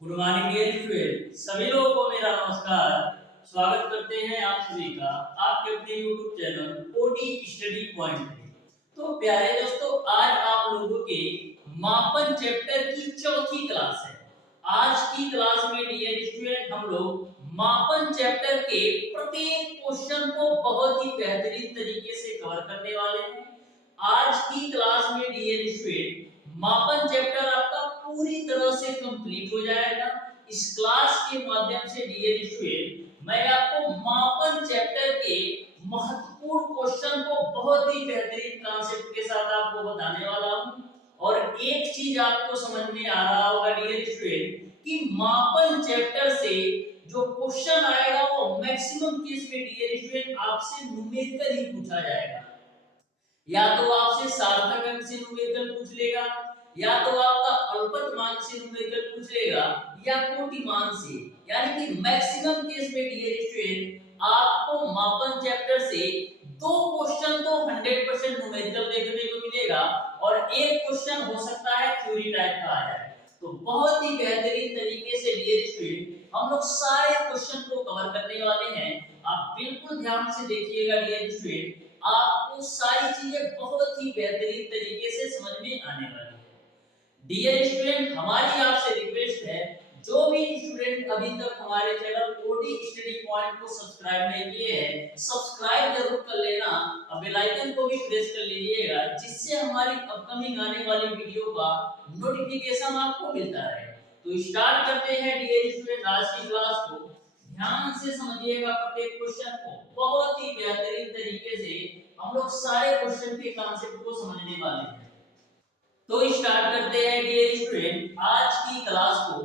Good morning dear student, सभी लोगों को मेरा नमस्कार। स्वागत करते हैं आप सभी का आपके अपने YouTube channel OD study point में। तो प्यारे दोस्तों, आज आप लोगों के मापन चैप्टर की चौथी क्लास है। आज की क्लास में डियर स्टूडेंट हम लोग मापन चैप्टर के प्रत्येक क्वेश्चन को बहुत ही बेहतरीन तरीके से कवर करने वाले हैं। आज की क्लास में डियर स्टूडेंट मापन चैप्टर आपका पूरी तरह से कंप्लीट हो जाएगा। इस क्लास के माध्यम से डियर स्टूडेंट मैं आपको मापन चैप्टर के महत्वपूर्ण क्वेश्चन को बहुत ही बेहतरीन कॉन्सेप्ट के साथ आपको बताने वाला हूं। और एक चीज आपको समझ में आ रहा होगा डियर स्टूडेंट कि मापन चैप्टर से जो क्वेश्चन आएगा वो मैक्सिमम केस में डियर स्टूडेंट आपसे न्यूमेरिकल ही पूछा जाएगा। या तो आपसे सार्थक अंक से न्यूमेरिकल पूछ लेगा, या तो आपका अल्पतमांक से न्यूमेरिकल पूछ लेगा, या कोटि मान से। यानी कि मैक्सिमम केस में डियर स्टूडेंट आपको मापन चैप्टर से दो क्वेश्चन तो 100% न्यूमेरिकल देखने को मिलेगा और एक क्वेश्चन हो सकता है थ्योरी टाइप का आ जाए। तो बहुत ही बेहतरीन तरीके से डियर स्टूडेंट हम लोग सारे क्वेश्चन को कवर करने वाले हैं। आप बिल्कुल ध्यान से देखिएगा डियर स्टूडेंट, आपको सारी चीजें बहुत ही बेहतरीन तरीके से समझ में आने वाली है। डियर स्टूडेंट, हमारी आपसे रिक्वेस्ट है, जो भी स्टूडेंट अभी तक हमारे चैनल ओडी स्टडी पॉइंट को सब्सक्राइब नहीं किए हैं, सब्सक्राइब जरूर कर लेना और बेल आइकन को भी प्रेस कर लीजिएगा, जिससे हमारी अपकमिंग आने वाली वीडियो का नोटिफिकेशन आपको मिलता रहे। तो स्टार्ट करते हैं डियर स्टूडेंट आज की क्लास को। ध्यान से समझिएगा प्रत्येक क्वेश्चन को, बहुत ही बेहतरीन तरीके से हम लोग सारे क्वेश्चन के कॉन्सेप्ट को समझने वाले हैं। तो स्टार्ट करते हैं डियर स्टूडेंट आज की क्लास को।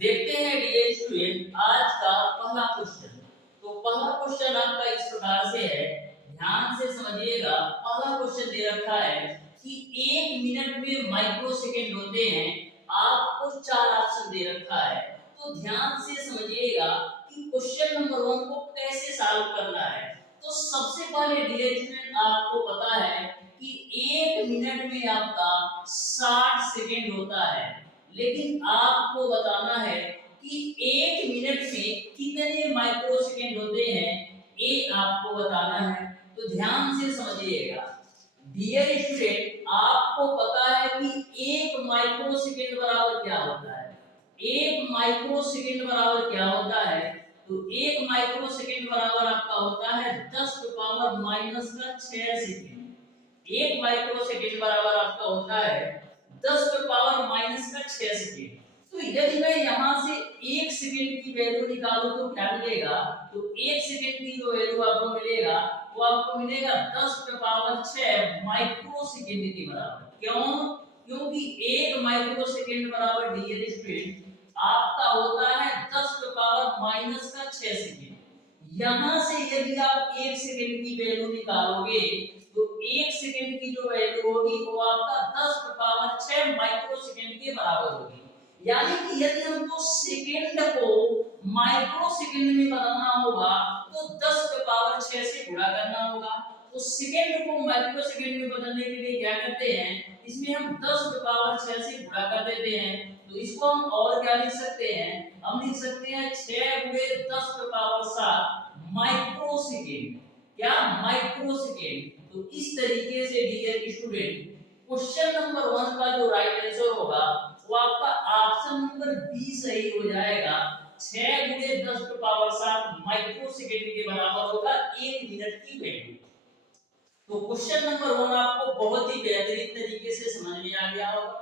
देखते हैं डियर स्टूडेंट आज का पहला क्वेश्चन। तो पहला क्वेश्चन आपका इस प्रकार से है, ध्यान से समझिएगा। पहला क्वेश्चन दे रखा है कि 1 मिनट में माइक्रो सेकंड होते हैं। आपको 4 ऑप्शन दे रखा है, तो ध्यान से समझिएगा कि क्वेश्चन नंबर 1 को कैसे सॉल्व करना है। तो सबसे पहले डियर स्टूडेंट आपको पता है कि 1 मिनट में आपका 60 सेकंड होता है, लेकिन आपको बताना है कि 1 मिनट में कितने माइक्रो सेकंड होते हैं, ये आपको बताना है। तो ध्यान से समझिएगा डियर स्टूडेंट, आपको पता है कि 1 माइक्रो सेकंड बराबर क्या होता है। 1 माइक्रो सेकंड बराबर क्या होता है, तो 1 माइक्रो सेकंड बराबर आपका होता है 10 की पावर माइनस का 6 सेकंड। 1 माइक्रो सेकंड बराबर आपका होता है 10 की पावर माइनस का 6 सेकंड। तो यदि मैं यहाँ से 1 सेकंड की वैल्यू निकालूं तो क्या मिलेगा, तो 1 सेकंड की जो वैल्यू आपको मिलेगा वो आपको मिलेगा 10 की पावर 6 माइक्रो सेकंड के बराबर। क्यों? क्योंकि 1 माइक्रो सेकंड बराबर डियर स्टूडेंट आपका होता है 10 की पावर माइनस का 6 सेकंड। यहां से यदि आप 1 सेकंड की वैल्यू निकालोगे तो 1 सेकंड की जो वैल्यू होगी वो आपका 10 की पावर 6 माइक्रो सेकंड के बराबर होगी। यानी कि यदि हमको सेकंड को माइक्रो सेकंड में बदलना होगा तो 10 की पावर 6 से गुणा करना होगा। तो सेकंड को माइक्रो सेकंड में बदलने के लिए क्या करते हैं, इसमें हम 10 की पावर 6 से गुणा कर देते हैं। तो इसको हम और क्या लिख सकते हैं, हम लिख सकते हैं 6 गुणे 10 की पावर 7 माइक्रो सेकंड। क्या? Micro second. तो इस तरीके से डियर स्टूडेंट क्वेश्चन नंबर 1 का जो राइट आंसर होगा वो आपका ऑप्शन नंबर बी सही हो जाएगा। 6 गुणे 10 की पावर 7 माइक्रो सेकंड के बराबर होगा 1 मिनट की वैल्यू। तो क्वेश्चन नंबर 1 आपको बहुत ही बेहतरीन तरीके से समझ में आ गया होगा।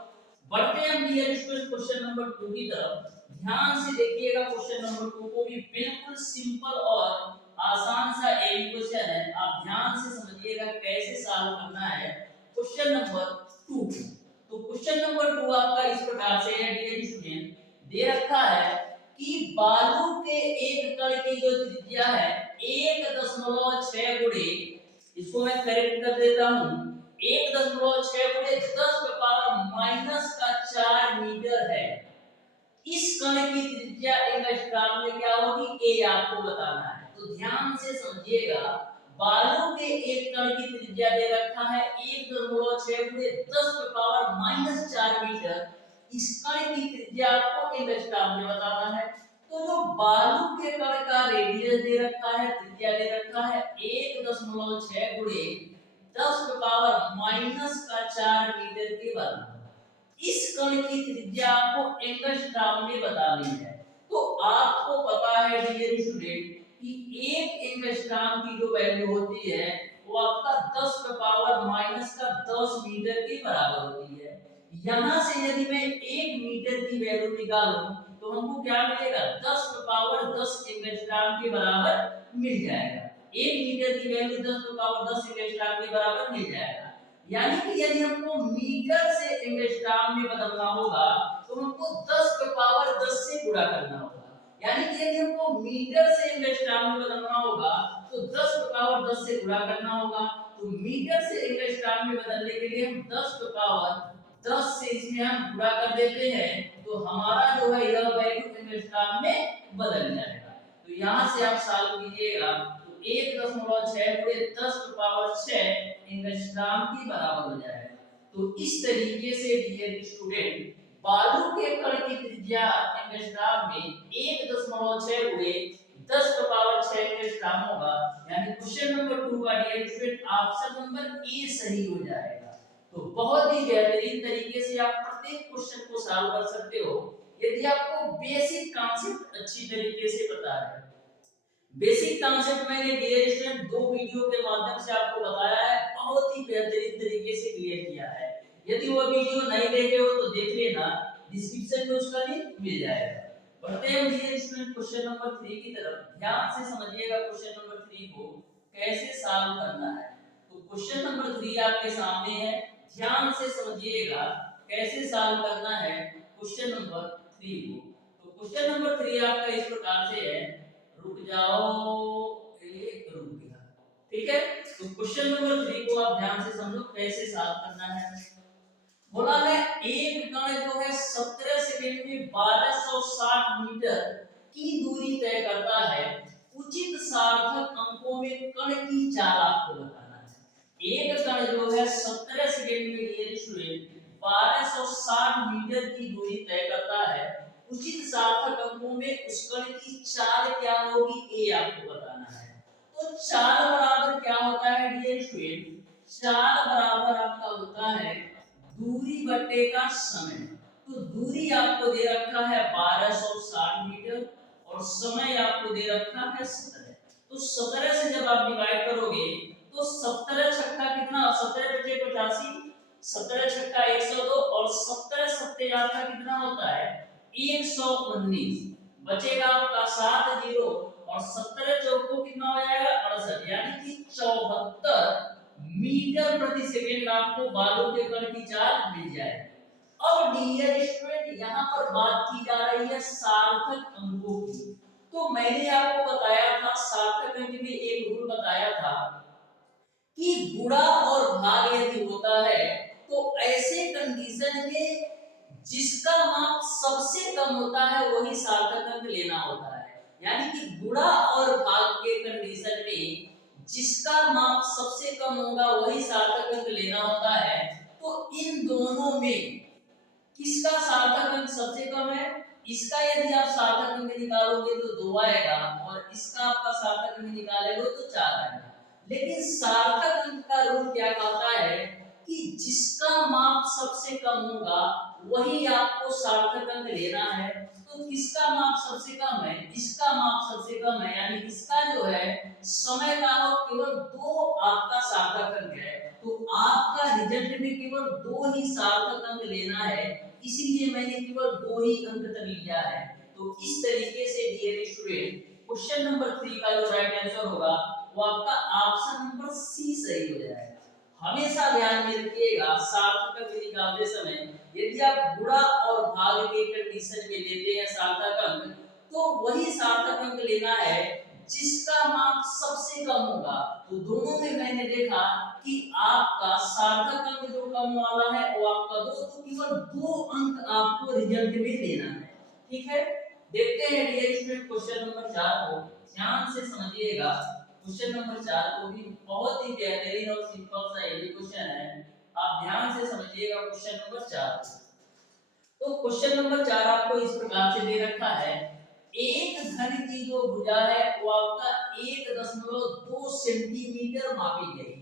बढ़ते हैं डियर स्टूडेंट क्वेश्चन नंबर 2 की तरफ। ध्यान से देखिएगा, क्वेश्चन नंबर 2 को भी बिल्कुल सिंपल और आसान सा एक क्वेश्चन है। आप ध्यान से समझिएगा कैसे सॉल्व करना है क्वेश्चन नंबर 2। तो क्वेश्चन नंबर 2 आपका इस प्रकार से है डियर स्टूडेंट, दे रखा है कि बालू के एक कण की जो त्रिज्या है 1.6 गुणे, इसको मैं करेक्ट कर देता हूं, 1.6 गुणे 10 की पावर माइनस का 4 मीटर है। इस कण की त्रिज्या एंगस्ट्रॉम में क्या होगी, ये आपको बताना है। तो ध्यान से समझिएगा, बालू के एक कण की त्रिज्या दे रखा है 1.6 गुणे 10 की पावर माइनस 4 मीटर। इस कण की त्रिज्या आपको एंगस्ट्रॉम में बताना है। तो जो बालू के कण का रेडियस दे रखा है, त्रिज्या दे रखा है 1.6 गुणे 10⁻⁻⁴ मीटर के बराबर। इस कण की त्रिज्या आपको एंगस्ट्रॉम में बतानी है। तो आपको पता है डियर स्टूडेंट कि एक एंगस्ट्रॉम की जो वैल्यू होती है वो आपका 10⁻⁻10 मीटर के बराबर होती है। यहां से यदि मैं 1 मीटर की वैल्यू निकालूं तो हमको क्या मिलेगा, 10⁻10 एंगस्ट्रॉम के बराबर मिल जाएगा। 1 मीटर की वैल्यू 10⁻10 एंगस्ट्रॉम के बराबर मिल जाएगा। यानी कि यदि हमको मीटर से एंगस्ट्रॉम में बदलना होगा तो हमको 10⁻10 से गुणा करना होगा। यानी कि यदि हमको मीटर से एंगस्ट्रॉम में बदलना होगा तो 10⁻10 से गुणा करना होगा। तो मीटर से एंगस्ट्रॉम में बदलने के लिए हम 10⁻10 से इसमें हम गुणा कर देते हैं तो हमारा जो है यह वैल्यू एंगस्ट्रॉम में बदल जाएगा। तो यहां से आप सॉल्व कीजिएगा तो 1.6 गुणे 10⁻6 एंगस्ट्रॉम के बराबर हो जाएगा। तो इस तरीके से डियर स्टूडेंट बालू के कण की त्रिज्या एंगस्ट्रॉम में 1.6 गुणे 10⁻6 एंगस्ट्रॉम होगा। यानी क्वेश्चन नंबर 2 का dear student option number A सही हो जाएगा। तो बहुत ही बेहतरीन तरीके से आप प्रत्येक क्वेश्चन को सॉल्व कर सकते हो यदि आपको बेसिक कॉन्सेप्ट अच्छी तरीके से पता है। बेसिक कॉन्सेप्ट मैंने डियर स्टूडेंट 2 वीडियो के माध्यम से आपको बताया है, बहुत ही बेहतरीन तरीके से क्लियर किया है। यदि वो वीडियो नहीं देखे हो तो देख लेना, डिस्क्रिप्शन में उसका लिंक मिल जाएगा। बढ़ते हैं डियर स्टूडेंट क्वेश्चन नंबर 3 की तरफ। ध्यान से समझिएगा क्वेश्चन नंबर 3 को कैसे सॉल्व करना है। तो क्वेश्चन नंबर 3 आपके सामने है, ध्यान से समझिएगा कैसे सॉल्व करना है क्वेश्चन नंबर 3 को। तो क्वेश्चन नंबर 3 आपका इस प्रकार से है, रुक जाओ, एक रुक गया, ठीक है। तो क्वेश्चन नंबर 3 को आप ध्यान से समझो कैसे सॉल्व करना है। बोला है एक कण जो है 17 सेकंड में 1260 मीटर की दूरी तय करता है, उचित सार्थक अंकों में कण की चाल आपको बताना है। एक कण जो है 17 सेकंड में डियर स्टूडेंट 1260 मीटर की दूरी तय करता है, उचित सार्थक अंकों में उस कण की चाल क्या होगी ये आपको बताना है। तो चाल बराबर क्या होता है डियर स्टूडेंट, चाल बराबर आपका होता है दूरी बटे का समय। तो दूरी आपको दे रखा है 1260 मीटर और समय आपको दे रखा है 17। तो 17 से जब आप डिवाइड करोगे तो 17 छक्का कितना, 17 बटे 85, 17 छक्का 102 और 17 सत्ते आपका कितना होता है 119। बचेगा आपका 7 जीरो और 17 चौको कितना हो जाएगा 68, यानी कि 74 मीटर प्रति सेकंड आपको बालू के कण की चाल मिल जाएगी। अब डियर स्टूडेंट यहाँ पर बात की जा रही है सार्थक अंकों की। तो मैंने आपको बताया था सार्थक अंक में एक रूल बताया था कि गुणा और भाग यदि होता है तो ऐसे कंडीशन में जिसका माप सबसे कम होता है वही सार्थक अंक लेना होता है। यानी कि गुणा और भाग के कंडीशन में जिसका माप सबसे कम होगा वही सार्थक अंक लेना होता है। तो इन दोनों में किसका सार्थक अंक सबसे कम है, इसका यदि आप सार्थक अंक निकालोगे तो 2 आएगा और इसका आपका सार्थक अंक निकालोगे तो 4 आएगा। लेकिन सार्थक अंक का रूल क्या कहता है कि जिसका माप सबसे कम होगा वही आपको सार्थक अंक लेना है। तो किसका माप सबसे कम है, इसका माप सबसे कम है, यानी इसका जो है समय का केवल 2 आपका सार्थक अंक है। तो आपका रिजल्ट में केवल 2 ही सार्थक अंक लेना है, इसलिए मैंने केवल 2 ही अंक तक लिया है। तो इस तरीके से डियर स्टूडेंट क्वेश्चन नंबर 3 का जो राइट आंसर होगा वो आपका ऑप्शन नंबर सी सही हो जाएगा। हमेशा ध्यान में रखिएगा सार्थक अंक निकालते समय यदि आप गुणा और भाग के कंडीशन में लेते हैं सार्थक अंक तो वही सार्थक अंक लेना है जिसका माप सबसे कम होगा। तो दोनों में मैंने देखा कि आपका सार्थक अंक जो कम वाला है वो आपका 2, तो केवल 2 अंक आपको रिजल्ट में लेना है। ठीक है, देखते हैं डियर स्टूडेंट क्वेश्चन नंबर 4 को ध्यान से समझिएगा। क्वेश्चन नंबर 4 को भी बहुत ही बेहतरीन और सिंपल सा ये क्वेश्चन है, आप ध्यान से समझिएगा क्वेश्चन नंबर 4। तो क्वेश्चन नंबर 4 आपको इस प्रकार से दे रखा है, एक घन की जो भुजा है वो आपका 1.2 सेंटीमीटर मापी गई।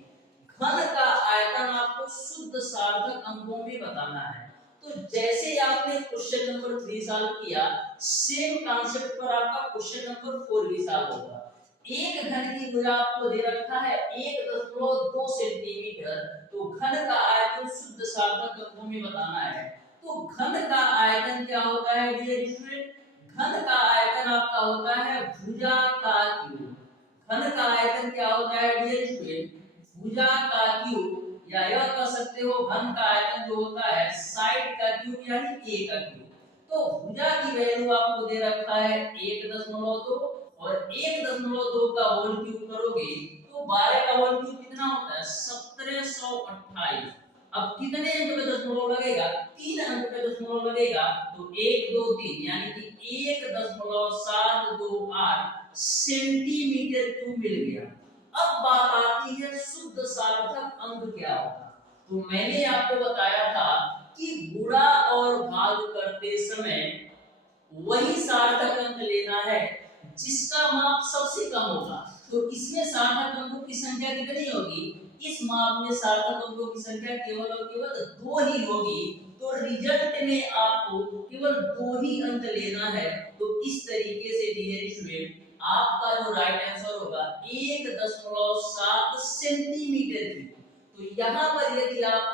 घन का आयतन आपको शुद्ध सार्थक अंकों में बताना है। तो जैसे आपने क्वेश्चन नंबर 3 सॉल्व किया, सेम कॉन्सेप्ट पर आपका क्वेश्चन नंबर 4 भी सॉल्व होगा। एक घन की भुजा आपको दे रखा है 1.2 सेंटीमीटर, तो घन का आयतन शुद्ध सार्थक अंकों में बताना है। तो घन का आयतन क्या होता है डियर स्टूडेंट? घन का आयतन आपका होता है भुजा का क्यूब। घन का आयतन क्या होता है डियर स्टूडेंट? भुजा का क्यूब, या यह कह सकते हो घन का आयतन जो होता है साइड का क्यूब यानी a का क्यूब। तो भुजा की वैल्यू आपको दे रखा है 1.2 और 1.2 का होल क्यूब करोगे तो 12 का होल क्यूब कितना होता है? 1728। अब कितने अंक पे दशमलव लगेगा? 3 अंक पे दशमलव लगेगा, तो 1 2 3 यानी कि 1.728 सेंटीमीटर क्यूब मिल गया। अब बात आती है शुद्ध सार्थक अंक क्या होगा। तो मैंने आपको बताया था कि गुणा और भाग करते समय वही सार्थक अंक लेना है जिसका माप सबसे कम होगा। तो इसमें सार्थक अंकों की संख्या कितनी होगी? इस माप में सार्थक अंकों की संख्या केवल और केवल 2 ही होगी। तो रिजल्ट में आपको केवल 2 ही अंक लेना है। तो इस तरीके से डियर स्टूडेंट आपका जो राइट आंसर होगा 1.7 सेंटीमीटर की। तो यहाँ पर यदि आप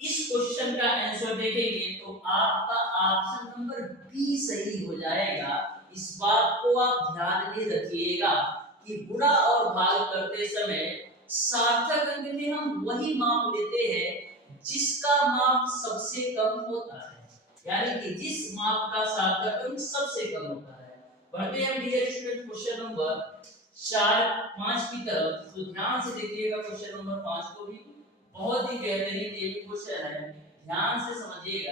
इस क्वेश्चन का आंसर देखेंगे तो आपका ऑप्शन नंबर बी सही हो जाएगा। इस बात को आप ध्यान में रखिएगा कि गुणा और भाग करते समय सार्थक अंक में हम वही माप लेते हैं जिसका माप सबसे कम होता है, यानी कि जिस माप का सार्थक अंक सबसे कम होता है। बढ़ते हैं डियर स्टूडेंट क्वेश्चन नंबर 4 5 की तरफ। तो ध्यान से देखिएगा क्वेश्चन नंबर 5 को भी, बहुत ही बेहतरीन ये भी क्वेश्चन है, ध्यान से समझिएगा।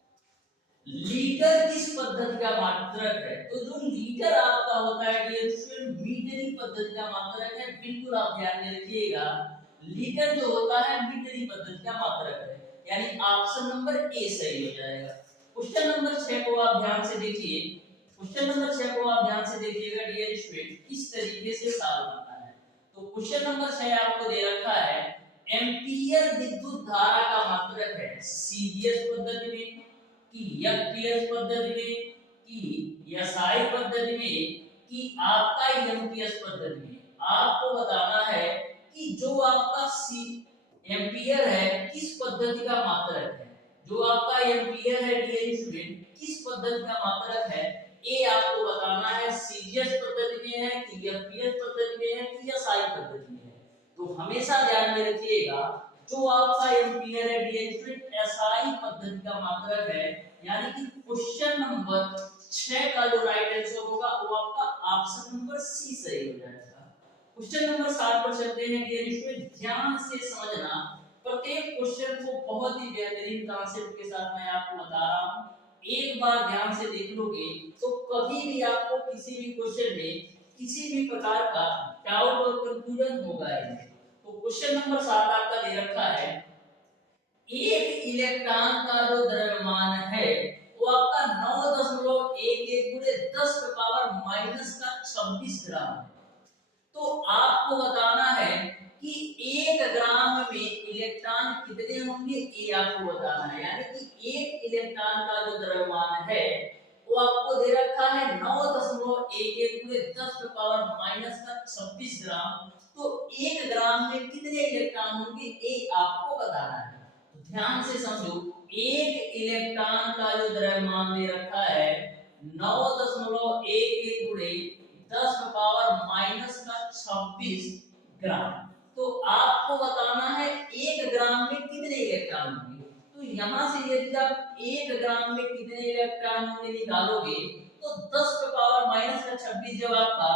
लीटर किस पद्धति का मात्रक है? तो जो लीटर आपका होता है डियर स्टूडेंट मीटरिंग पद्धति का मात्रक है, बिल्कुल आप ध्यान में रखिएगा। लीटर जो होता है मीटरिंग पद्धति का मात्रक है, यानी ऑप्शन नंबर ए सही हो जाएगा। क्वेश्चन नंबर 6 को आप ध्यान से देखिए। क्वेश्चन नंबर 6 को आप ध्यान से देखिएगा डियर स्टूडेंट किस तरीके से सॉल्व होता है। तो क्वेश्चन नंबर 6 आपको दे रखा है एम्पियर विद्युत धारा का मात्रक है सीजीएस पद्धति में कि एफपीएस पद्धति में कि एसआई पद्धति में कि आपका एमपीएस पद्धति में। आपको बताना है कि जो आपका सी एम्पियर है किस पद्धति का मात्रक है। जो आपका एम्पियर है डियर स्टूडेंट किस पद्धति का मात्रक है, ये आपको बताना है सीजीएस पद्धति में है कि एफपीएस पद्धति में है कि एसआई पद्धति में है। तो हमेशा ध्यान में रखिएगा जो आपका एम्पियर है डियर स्टूडेंट एसआई पद्धति का मात्रक है, यानी कि क्वेश्चन नंबर 6 का जो राइट आंसर होगा वो आपका ऑप्शन नंबर सी सही हो जाएगा। क्वेश्चन नंबर 7 पर चलते हैं डियर स्टूडेंट, ध्यान से समझना। प्रत्येक क्वेश्चन को बहुत ही बेहतरीन कॉन्सेप्ट के साथ मैं आपको बता रहा हूं। एक बार ध्यान से देख लोगे तो कभी भी आपको किसी भी क्वेश्चन में किसी भी प्रकार का डाउट और कंफ्यूजन होगा ही नहीं। तो क्वेश्चन नंबर 7 आपका दे रखा है एक इलेक्ट्रॉन का जो द्रव्यमान है वो आपका 9.11 × 10⁻⁻26 ग्राम है। तो आपको बताना है कि 1 ग्राम में इलेक्ट्रॉन कितने होंगे, ये आपको बताना है। यानी कि एक इलेक्ट्रॉन का जो द्रव्यमान है वो आपको दे रखा है 9.11 × 10⁻⁻26 ग्राम। तो 1 ग्राम में कितने इलेक्ट्रॉन होंगे ये आपको बताना है। तो ध्यान से समझो, एक इलेक्ट्रॉन का जो द्रव्यमान दे रखा है 9.11 × 10⁻⁻26 ग्राम। तो आपको बताना है 1 ग्राम में कितने इलेक्ट्रॉन होंगे। तो यहाँ से यदि आप 1 ग्राम में कितने इलेक्ट्रॉन होंगे निकालोगे तो 10⁻⁻26 जब आपका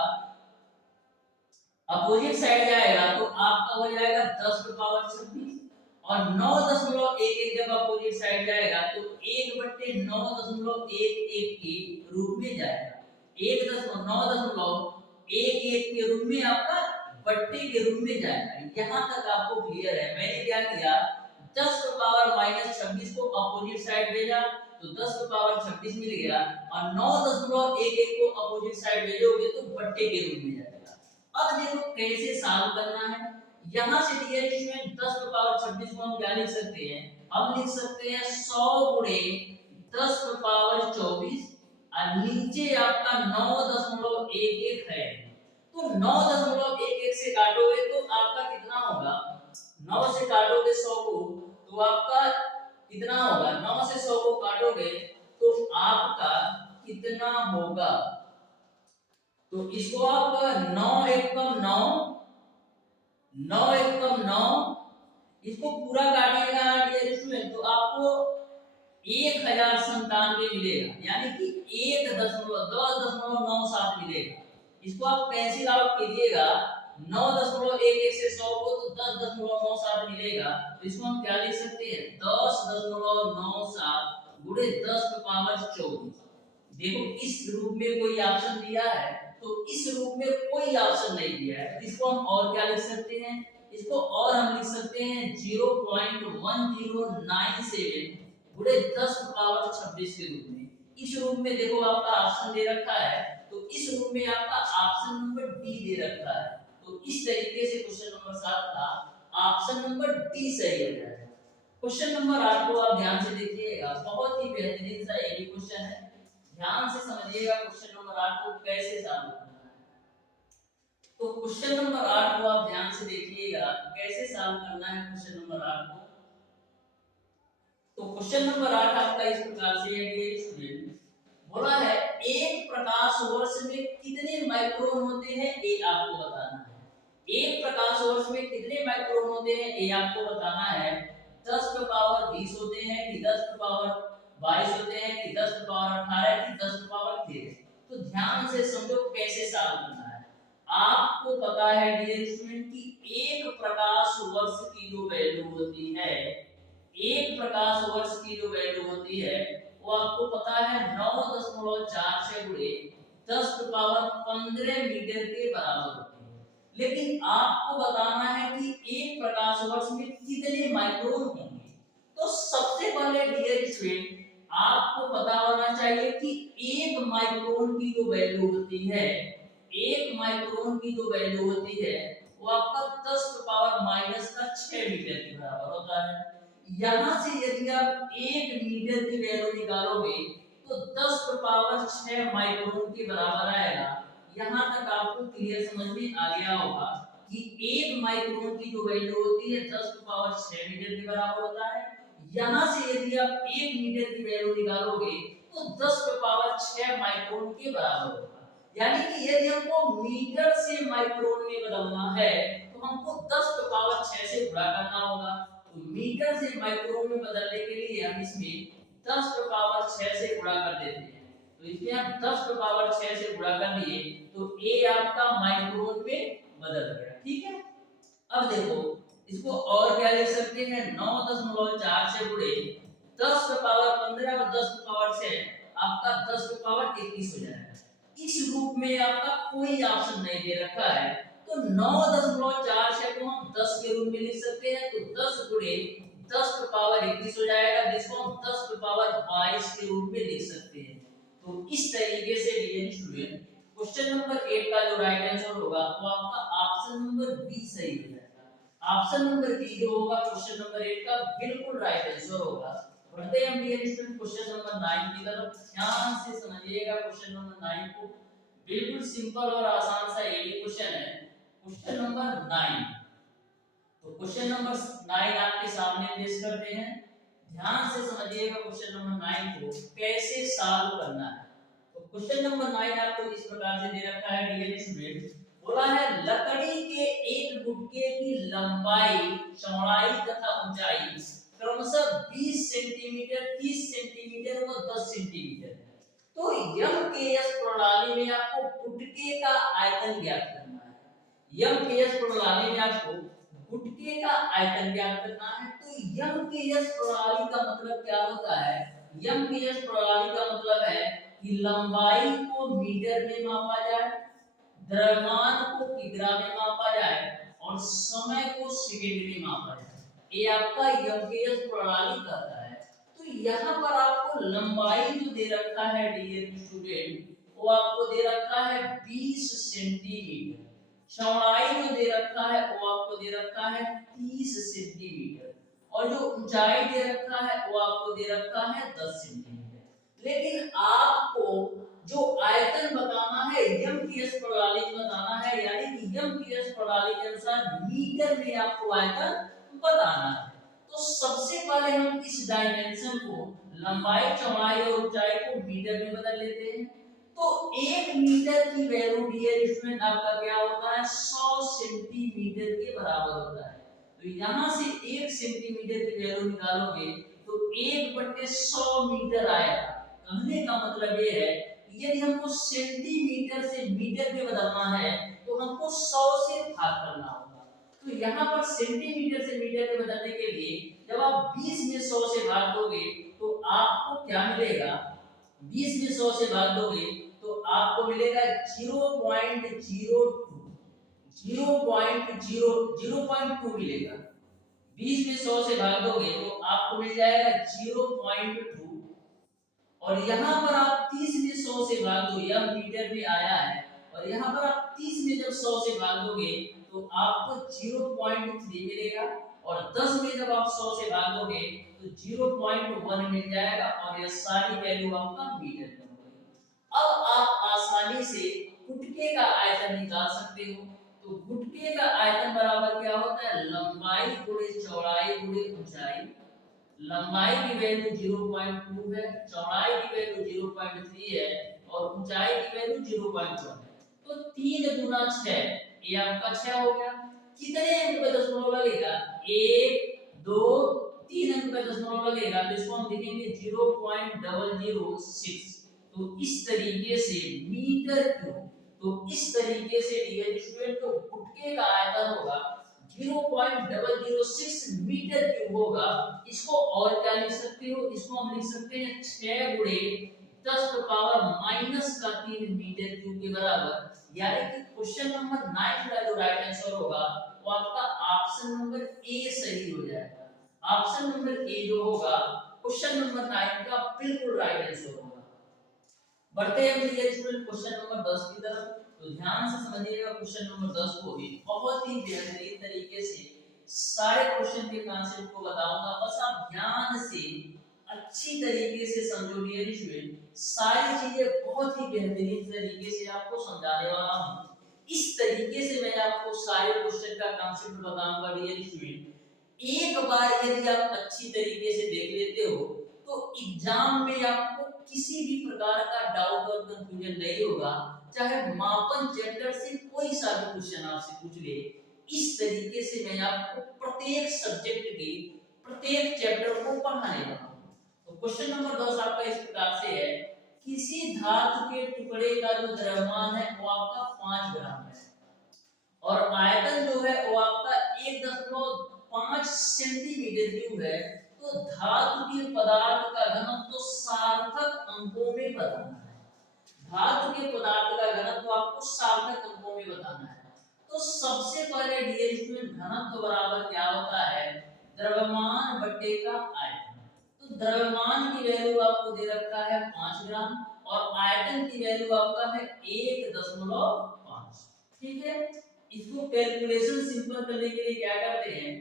अपोजिट साइड जाएगा तो आपका हो जाएगा 10⁻26 और 9.11 जब अपोजिट साइड जाएगा तो 1/9.11 के रूप में जाएगा। 9.11 के रूप में आपका बट्टे के रूप में जाएगा। यहाँ तक आपको क्लियर है। मैंने क्या किया 10⁻⁻26 को अपोजिट साइड भेजा तो 10 की पावर 26 मिल गया और 9.11 को अपोजिट साइड ले जाओगे तो बट्टे के रूप में जाएगा। अब देखो कैसे सॉल्व करना है। यहां से डियर स्टूडेंट 10 की पावर 26 को हम क्या लिख सकते हैं, हम लिख सकते हैं 100 गुणे 10 की पावर 24 और नीचे आपका 9.11 है। तो 9.11 से काटोगे तो आपका कितना होगा, 9 से काटोगे 100 को तो आपका कितना होगा, 9 से 100 को काटोगे तो आपका कितना होगा, तो इसको आप 9 एकम 9, 9 एकम 9, इसको पूरा काटिएगा डियर स्टूडेंट तो आपको 1097 मिलेगा, यानी कि 1.10.97 मिलेगा। इसको आप कैंसिल आउट कीजिएगा 9.11 से 100 को तो 10.97 मिलेगा। तो इसको हम क्या लिख सकते हैं, 10.97 गुणे 10 की पावर 24। देखो इस रूप में कोई ऑप्शन दिया है तो इस रूप में कोई ऑप्शन नहीं दिया है, इसको हम और क्या लिख सकते हैं, इसको और हम लिख सकते हैं 0.1097 गुणे 10 की पावर 26 के रूप में। इस रूप में देखो आपका ऑप्शन दे रखा है तो इस रूप में आपका ऑप्शन नंबर डी दे रखा है। तो इस तरीके से क्वेश्चन नंबर 7 का ऑप्शन नंबर डी सही हो जाएगा। क्वेश्चन नंबर 8 को आप ध्यान से देखिएगा, बहुत ही बेहतरीन सा ये क्वेश्चन है, ध्यान से समझिएगा क्वेश्चन नंबर 8 को कैसे सॉल्व करना है। तो क्वेश्चन नंबर 8 को आप ध्यान से देखिएगा कैसे सॉल्व करना है क्वेश्चन नंबर 8 को। तो क्वेश्चन नंबर 8 आपका इस प्रकार से है डियर स्टूडेंट, बोला है एक प्रकाश वर्ष में कितने माइक्रोन होते हैं ये आपको बताना है। एक प्रकाश वर्ष में कितने माइक्रोन होते हैं ये आपको बताना है। 10 की पावर 20 होते हैं कि 10 की पावर 22 होते हैं कि 10 की पावर 18 कि 10 की पावर 13। तो ध्यान से समझो कैसे सॉल्व करना है। आपको पता है डियर स्टूडेंट कि एक प्रकाश वर्ष की जो वैल्यू होती है, एक प्रकाश वर्ष की जो वैल्यू होती है वो आपको पता है 9.46 गुणे 10 की पावर 15 मीटर के बराबर होती है। लेकिन आपको बताना है कि एक प्रकाश वर्ष में कितने माइक्रोन होंगे। तो सबसे पहले डियर स्टूडेंट आपको पता होना चाहिए कि एक माइक्रोन की जो वैल्यू होती है, एक माइक्रोन की जो वैल्यू होती है वो आपका 10 की पावर -6 मीटर के बराबर होता है। यहां से यदि आप 1 मीटर की वैल्यू निकालोगे तो 10 की पावर 6 माइक्रोन के बराबर आएगा। यहां तक आपको क्लियर समझ में आ गया होगा कि 1 माइक्रोन की जो वैल्यू होती है 10 की पावर 6 मीटर के बराबर होता है। यहां से यदि आप 1 मीटर की वैल्यू निकालोगे तो 10 की पावर 6 माइक्रोन के बराबर होगा। यानी कि यदि हमको मीटर से माइक्रोन में बदलना है तो हमको 10 की पावर 6 से गुणा करना होगा। तो मीटर से माइक्रोन में बदलने के लिए हम इसमें 10 की पावर 6 से गुणा कर देते हैं। तो इसमें हम 10 की पावर 6 से गुणा कर लिए तो ए आपका माइक्रोन में बदल गया। ठीक है, अब देखो इसको और क्या लिख सकते हैं, 9.4 से गुणे 10 की पावर 15 और 10 की पावर 6 आपका 10 की पावर 21 हो जाएगा। इस रूप में आपका कोई ऑप्शन नहीं दे रखा है तो 9.4 से को हम 10 के रूप में लिख सकते हैं। तो 10 गुणे 10 की पावर 21 हो जाएगा, जिसको हम 10 की पावर 22 के रूप में लिख सकते हैं। तो इस तरीके से डियर स्टूडेंट क्वेश्चन नंबर 8 का जो राइट आंसर होगा वो आपका ऑप्शन नंबर बी सही हो जाएगा। ऑप्शन नंबर बी जो होगा क्वेश्चन नंबर 8 का बिल्कुल राइट आंसर होगा। बढ़ते हैं हम डियर स्टूडेंट क्वेश्चन नंबर 9 की तरफ। ध्यान से समझिएगा क्वेश्चन नंबर 9 को, बिल्कुल सिंपल और आसान सा ये क्वेश्चन है। क्वेश्चन नंबर 9, तो क्वेश्चन नंबर 9 आपके सामने पेश करते हैं। ध्यान से समझिएगा क्वेश्चन नंबर 9 को कैसे सॉल्व करना है। तो क्वेश्चन नंबर 9 आपको इस प्रकार से दे रखा है डियर स्टूडेंट, बोला है लकड़ी के एक गुटके की लंबाई, चौड़ाई तथा ऊंचाई क्रमशः 20 सेंटीमीटर, 30 सेंटीमीटर व 10 सेंटीमीटर है। तो एमकेएस प्रणाली में आपको गुटके का आयतन ज्ञात करना है। एमकेएस प्रणाली में आपको गुटके का आयतन ज्ञात करना है। तो एमकेएस प्रणाली का मतलब क्या होता है, एमकेएस प्रणाली का मतलब है कि लंबाई को मीटर में मापा जाए, द्रव्यमान को किग्रा में मापा जाए और समय को सेकंड में मापा जाए। ये आपका एमकेएस प्रणाली कहता है। तो तो यहाँ पर आपको लंबाई जो दे रखा है डियर स्टूडेंट, वो आपको दे रखा है 20 सेंटीमीटर। चौड़ाई जो दे रखा है वो आपको दे रखा है 30 सेंटीमीटर, और जो ऊंचाई दे रखा है वो आपको दे रखा है 10 सेंटीमीटर। लेकिन आपको जो आयतन बताना है एमटीएस प्रणाली में बताना है, यानी कि एमटीएस प्रणाली के अनुसार मीटर में आपको आयतन बताना है। तो सबसे पहले हम इस डायमेंशन को, लंबाई चौड़ाई और ऊंचाई को मीटर में बदल लेते हैं। तो 1 मीटर की वैल्यू डियर स्टूडेंट आपका क्या होता है, 100 सेंटीमीटर के बराबर होता है। तो यहां से 1 सेंटीमीटर की वैल्यू निकालोगे तो 1/100 मीटर आएगा। कहने का मतलब ये है यदि हमको सेंटीमीटर से मीटर में बदलना है तो हमको 100 से भाग करना होगा। तो यहाँ पर सेंटीमीटर से मीटर में बदलने के लिए जब आप 20 में 100 से भाग दोगे तो आपको क्या मिलेगा, 20 में 100 से भाग दोगे तो आपको मिलेगा 0.02 मिलेगा। 20 में 100 से भाग दोगे तो आपको मिल जाएगा 0.2, और यहाँ पर आप 30 में 100 से भाग दो, यह मीटर में आया है, और यहाँ पर आप 30 में जब 100 से भाग दोगे तो आपको 0.3 मिलेगा, और 10 में जब आप 100 से भाग दोगे तो 0.1 मिल जाएगा, और यह सारी वैल्यू आपका मीटर में होगी। अब आप आसानी से गुटके का आयतन निकाल सकते हो। तो गुटके का आयतन बराबर क्या होता है, लंबाई गुणे चौड़ाई गुणे ऊंचाई। लंबाई की वैल्यू 0.2 है, चौड़ाई की वैल्यू 0.3 है, और ऊंचाई की वैल्यू 0.1 है। तो 3 गुना 6, ये आपका 6 हो गया। कितने अंक पे दशमलव लगेगा, 1 2 3 अंक पे दशमलव लगेगा, तो इसको हम लिखेंगे 0.006। तो इस तरीके से मीटर क्यूब, तो इस तरीके से डियर स्टूडेंट तो गुटके का आयतन होगा 0.006 मीटर क्यूब होगा। इसको और क्या लिख सकते हो, इसको हम लिख सकते हैं 6 गुणे 10⁻³ मीटर क्यूब के बराबर। यानी कि क्वेश्चन नंबर 9 का जो राइट आंसर होगा वो आपका ऑप्शन नंबर ए सही हो जाएगा। ऑप्शन नंबर ए जो होगा क्वेश्चन नंबर 9 का बिल्कुल राइट आंसर होगा। बढ़ते हैं डियर स्टूडेंट क्वेश्चन नंबर 10 की तरफ। तो ध्यान से समझिएगा क्वेश्चन नंबर 10 को भी बहुत ही बेहतरीन तरीके से सारे क्वेश्चन के कांसेप्ट को बताऊंगा, बस आप ध्यान से अच्छी तरीके से समझो डियर स्टूडेंट। सारी चीजें बहुत ही बेहतरीन तरीके से आपको समझाने वाला हूं। इस तरीके से मैं आपको सारे क्वेश्चन का कांसेप्ट बताऊंगा डियर स्टूडेंट। एक बार यदि आप अच्छी तरीके से देख लेते हो तो एग्जाम में आपको किसी भी प्रकार का डाउट और कंफ्यूजन नहीं होगा। चाहे मापन चैप्टर से कोई सा भी क्वेश्चन आपसे पूछ ले, इस तरीके से मैं आपको प्रत्येक सब्जेक्ट के प्रत्येक चैप्टर को पढ़ाने वाला हूं। तो क्वेश्चन नंबर 10 आपका इस प्रकार से है, किसी धातु के टुकड़े का जो द्रव्यमान है वो आपका 5 ग्राम है, और आयतन जो है वो आपका 1.5 सेंटीमीटर क्यूब है। तो धातु के पदार्थ का घनत्व तो सार्थक अंकों में बताना है। धातु के पदार्थ का घनत्व आपको सार्थक अंकों में बताना है। तो सबसे पहले डियर स्टूडेंट घनत्व बराबर क्या होता है, द्रव्यमान बटे का आयतन। तो द्रव्यमान की वैल्यू आपको दे रखा है 5 ग्राम, और आयतन की वैल्यू आपका है 1.5। ठीक है, इसको कैलकुलेशन सिंपल करने के लिए क्या करते हैं,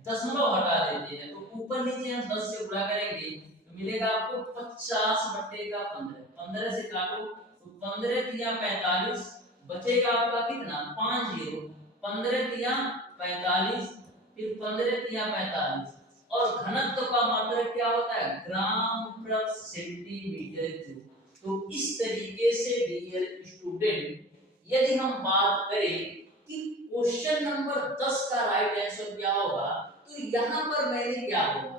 दशमलव हटा देते हैं। तो ऊपर नीचे हम 10 से गुणा करेंगे तो मिलेगा आपको 50 बटे का 15। 15 से काटो तो 15 तिया 45, बचेगा आपका कितना 5 0। 15 तिया 45, फिर 15 तिया 45, और घनत्व का मात्रक क्या होता है, ग्राम प्रति सेंटीमीटर क्यूब। तो इस तरीके से डियर स्टूडेंट यदि हम बात करें कि क्वेश्चन नंबर 10 का राइट आंसर क्या होगा, तो यहाँ पर मैंने क्या बोला,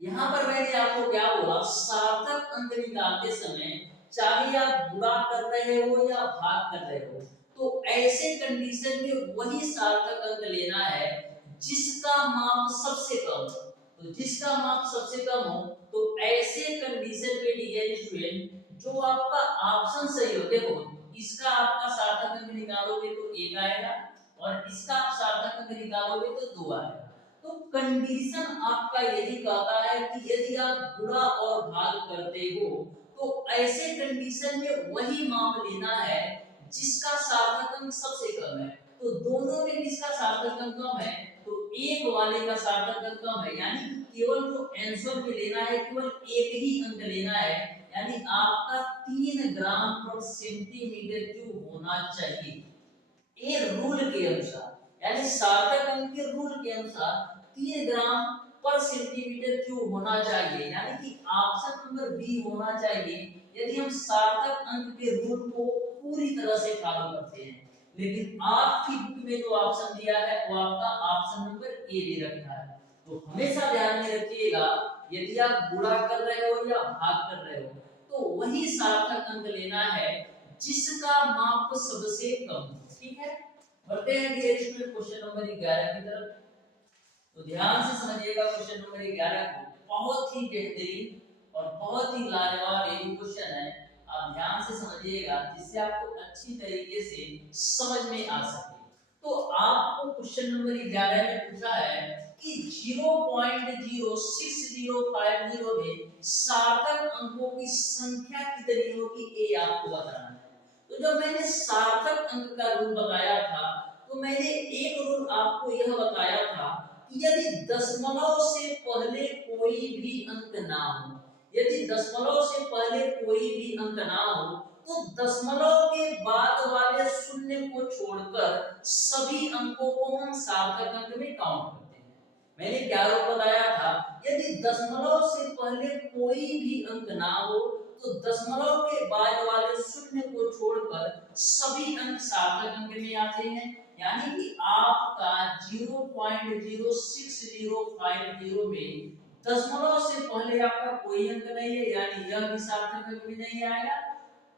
यहाँ पर मैंने आपको क्या बोला, सार्थक अंक निकालते समय चाहे आप गुणा कर रहे हो या भाग कर रहे हो, तो ऐसे कंडीशन में वही सार्थक अंक लेना है जिसका माप सबसे कम हो। तो जिसका माप सबसे कम हो तो ऐसे कंडीशन में डियर स्टूडेंट जो आपका ऑप्शन सही हो, देखो इसका आपका सार्थक अंक निकालोगे तो 1 आएगा, और इसका आप सार्थक अंक निकालोगे तो 2 आएगा। तो तो कंडीशन आपका यही कहता है कि यदि आप गुणा और भाग करते हो तो ऐसे कंडीशन में वही माप लेना है जिसका सार्थक अंक सबसे कम है। तो दोनों में किसका सार्थक अंक कम है, तो एक वाले का सार्थक अंक कम है, यानी कि केवल जो आंसर में लेना है केवल एक ही अंक लेना है, यानी आपका 3 ग्राम पर सेंटीमीटर क्यूब होना चाहिए। ये रूल के अनुसार, यानी सार्थक अंक के रूल के अनुसार 3 ग्राम पर सेंटीमीटर क्यूब होना चाहिए, यानी कि ऑप्शन नंबर बी होना चाहिए यदि हम सार्थक अंक के रूल को पूरी तरह से फॉलो करते हैं। लेकिन आपकी बुक में जो ऑप्शन दिया है वो आपका ऑप्शन नंबर ए दे रखा है। तो हमेशा ध्यान में रखिएगा यदि आप गुणा कर रहे हो या भाग कर रहे हो तो वही सार्थक अंक लेना है जिसका माप सबसे कम हो। ठीक है, बढ़ते हैं डियर स्टूडेंट क्वेश्चन नंबर 11 की तरफ। तो ध्यान से समझिएगा क्वेश्चन नंबर 11 को, बहुत ही बेहतरीन और बहुत ही लाजवाब ये क्वेश्चन है। आप ध्यान से समझिएगा जिससे आपको अच्छी तरीके से समझ में आ सके। तो आपको क्वेश्चन नंबर 11 में पूछा है कि 0.06050 में सार्थक अंकों की संख्या कितनी होगी, ये आपको बताना है। तो जब मैंने सार्थक अंक का रूल बताया था तो मैंने एक रूल आपको यह बताया था कि यदि दशमलव से पहले कोई भी अंक ना हो, यदि दशमलव से पहले कोई भी अंक ना हो तो दशमलव के बाद वाले शून्य को छोड़कर सभी अंकों को हम सार्थक अंक में काउंट करते हैं। मैंने क्या रूल बताया था, यदि दशमलव से पहले कोई भी अंक ना हो तो दशमलव के बाद वाले शून्य को छोड़कर सभी अंक सार्थक अंक में आते हैं, यानी कि आपका 0.06050 में दशमलव से पहले आपका कोई अंक नहीं है, यानी यह भी सार्थक अंक में नहीं आएगा।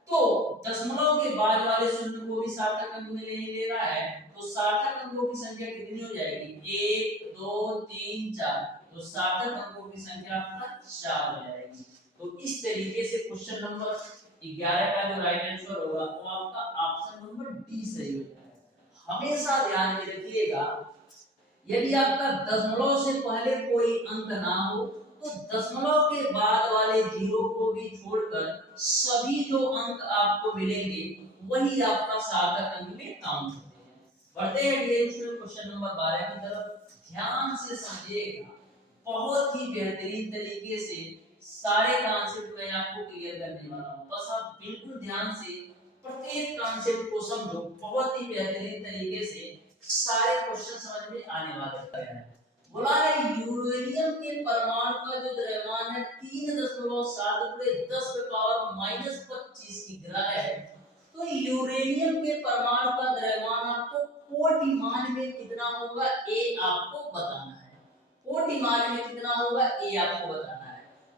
तो दशमलव के बाद वाले शून्य को भी सार्थक अंक में नहीं ले रहा है, तो सार्थक अंकों की संख्या कितनी हो जाएगी, 1 2 3 4। तो सार्थक अंकों की संख्या आपका 4 हो जाएगी। तो इस तरीके से क्वेश्चन नंबर 11 का जो राइट आंसर होगा वो आपका ऑप्शन नंबर डी सही हो जाएगा। हमेशा ध्यान में रखिएगा यदि आपका दशमलव से पहले कोई अंक ना हो तो दशमलव के बाद वाले जीरो को भी छोड़कर सभी जो अंक आपको मिलेंगे वही आपका सार्थक अंक में काउंट होते हैं। बढ़ते हैं क्वेश्चन नंबर 12 की तरफ। ध्यान से समझिएगा, बहुत ही बेहतरीन तरीके से सारे कॉन्सेप्ट मैं आपको क्लियर करने वाला हूं, बस आप बिल्कुल ध्यान से प्रत्येक कॉन्सेप्ट को समझो। बहुत ही बेहतरीन तरीके से सारे क्वेश्चन समझ में आने वाले हैं। बोला है यूरेनियम के परमाणु का जो द्रव्यमान है 3.7×10⁻⁻25 की ग्रह है। तो यूरेनियम के परमाणु का द्रव्यमान आपको कोटिमान में कितना होगा ये आपको बताना है। कोटिमान में कितना होगा ये आपको बताना है।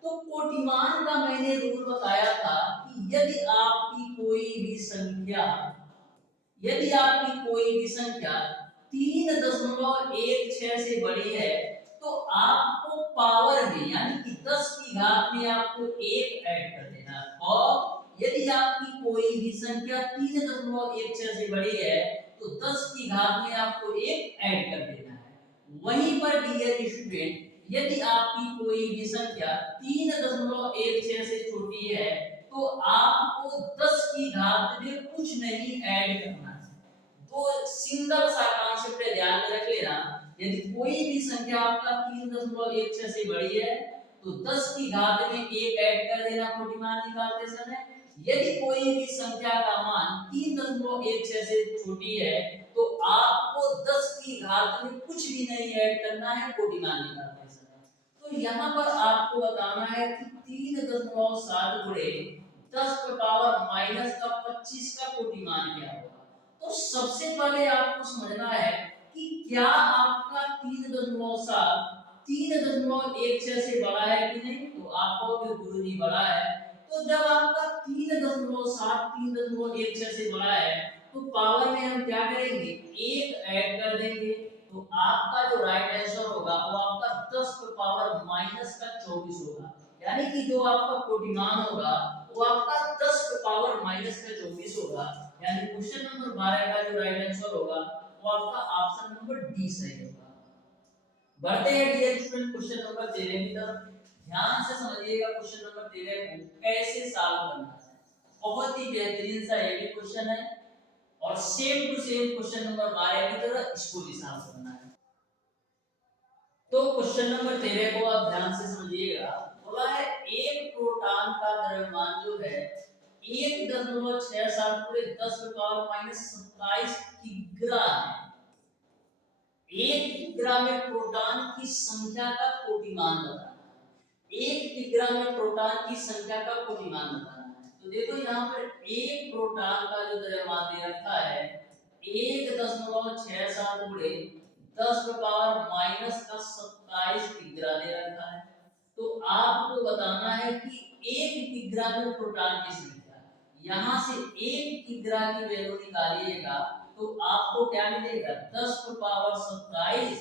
तो कोटिमान का मैंने रूल बताया था कि यदि आपकी कोई भी संख्या 3.16 से बड़ी है तो आपको पावर में यानी कि 10 की घात में आपको 1 ऐड कर देना है। और यदि आपकी कोई भी संख्या 3.16 से बड़ी है तो 10 की घात में आपको 1 ऐड कर देना है। वहीं पर डियर स्टूडेंट यदि आपकी कोई भी संख्या 3.16 से छोटी है तो आपको 10 की घात में कुछ नहीं ऐड करना है। तो सिंगल सा कॉन्सेप्ट ध्यान में रख लेना, यदि कोई भी संख्या आपका 3.16 से बड़ी है तो 10 की घात में 1 ऐड कर देना कोटिमान निकालते समय। यदि कोई भी संख्या का मान 3.16 से छोटी है तो आपको 10 की घात में कुछ भी नहीं ऐड करना है कोटिमान निकालते समय। तो यहाँ पर आपको बताना है कि 3.7 गुणे 10⁻⁻25 का कोटिमान क्या होगा। तो सबसे पहले आपको समझना है कि क्या आपका 3.16 से बड़ा है कि नहीं। तो आप कहोगे गुरुजी बड़ा है। तो जब आपका 3.16 से बड़ा है तो पावर में हम क्या करेंगे 1 ऐड कर देंगे। तो आपका जो राइट आंसर होगा वो आपका 10⁻⁻24 होगा, यानी कि जो आपका कोटिमान होगा वो आपका 10⁻⁻24 होगा। यानी क्वेश्चन नंबर 12 का जो राइट आंसर होगा वो आपका ऑप्शन नंबर डी सही होगा। बढ़ते हैं डियर स्टूडेंट क्वेश्चन नंबर 13 की तरफ। ध्यान से समझिएगा क्वेश्चन नंबर 13 को कैसे सॉल्व करना है। बहुत ही बेहतरीन सा ये भी क्वेश्चन है और same to same question number 12 की तरह इसको भी सॉल्व करना है। तो क्वेश्चन नंबर 13 को आप ध्यान से समझिएगा। बोला है एक प्रोटॉन का द्रव्यमान जो है 1.67 × 10⁻⁻27 किग्रा है। 1 किग्रा में प्रोटॉन की संख्या का कोटिमान बताना है। 1 किग्रा में प्रोटॉन की संख्या का कोटिमान बताना है। तो देखो यहाँ पर एक प्रोटॉन का जो द्रव्यमान दे रखा है 1.67 × 10⁻⁻27 किग्रा दे रखा है। तो आपको बताना है कि 1 किग्रा में प्रोटॉन की संख्या, यहाँ से 1 किग्रा की वैल्यू निकालिएगा तो आपको क्या मिलेगा 10⁻27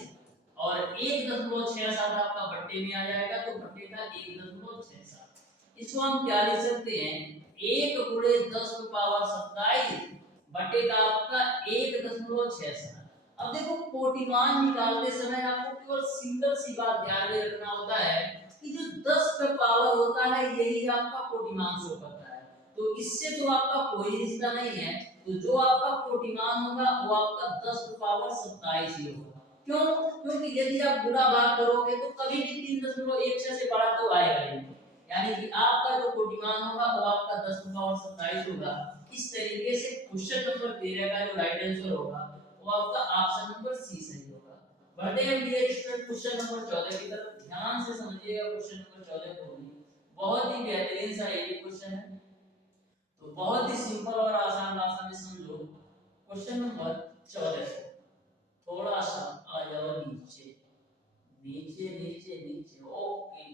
और 1.67 आपका बट्टे में आ जाएगा तो बट्टे का 1.67। इसको हम क्या लिख सकते हैं 1 × 10⁻27 बट्टे का आपका 1.67। अब देखो कोटिमान निकालते समय आपको केवल सिंगल सी बात ध्यान में रखना होता है कि जो 10 का पावर होता है यही आपका कोटिमान शो करता है। तो इससे तो आपका कोई रिश्ता नहीं है। तो जो आपका कोटिमान होगा वो आपका 10⁻27 ही होगा। क्यों? क्योंकि यदि आप गुणा भाग करोगे तो कभी भी 3.16 से बड़ा तो आएगा ही नहीं। यानी कि आपका जो कोटिमान होगा वो आपका 10⁻27 होगा। इस तरीके से क्वेश्चन नंबर 13 का जो राइट आंसर होगा वो आपका ऑप्शन नंबर सी सही होगा। बढ़ते हैं डियर स्टूडेंट क्वेश्चन नंबर 14 की तरफ। ध्यान से समझिएगा क्वेश्चन नंबर 14 को भी बहुत ही बेहतरीन सा ये क्वेश्चन है। तो बहुत ही सिंपल और आसान भाषा में समझो क्वेश्चन नंबर 14 थोड़ा सा आ जाओ नीचे नीचे नीचे नीचे। ओके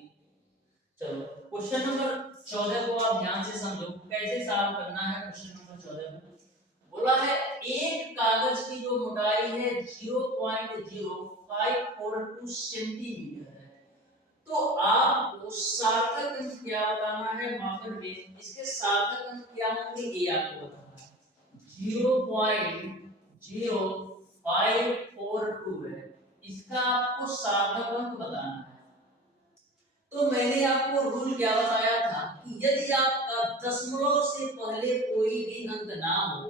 चलो क्वेश्चन नंबर 14 को आप ध्यान से समझो कैसे सॉल्व करना है। क्वेश्चन नंबर 14 में बोला है एक कागज की जो मोटाई है 0.0542 सेंटीमीटर है। तो आपको सार्थक अंक क्या बताना है मापन में। इसके सार्थक अंक क्या होंगे ये आपको बताना है। 0.0542 है इसका आपको सार्थक अंक बताना है। तो मैंने आपको रूल क्या बताया था कि यदि आपका दशमलव से पहले कोई भी अंक ना हो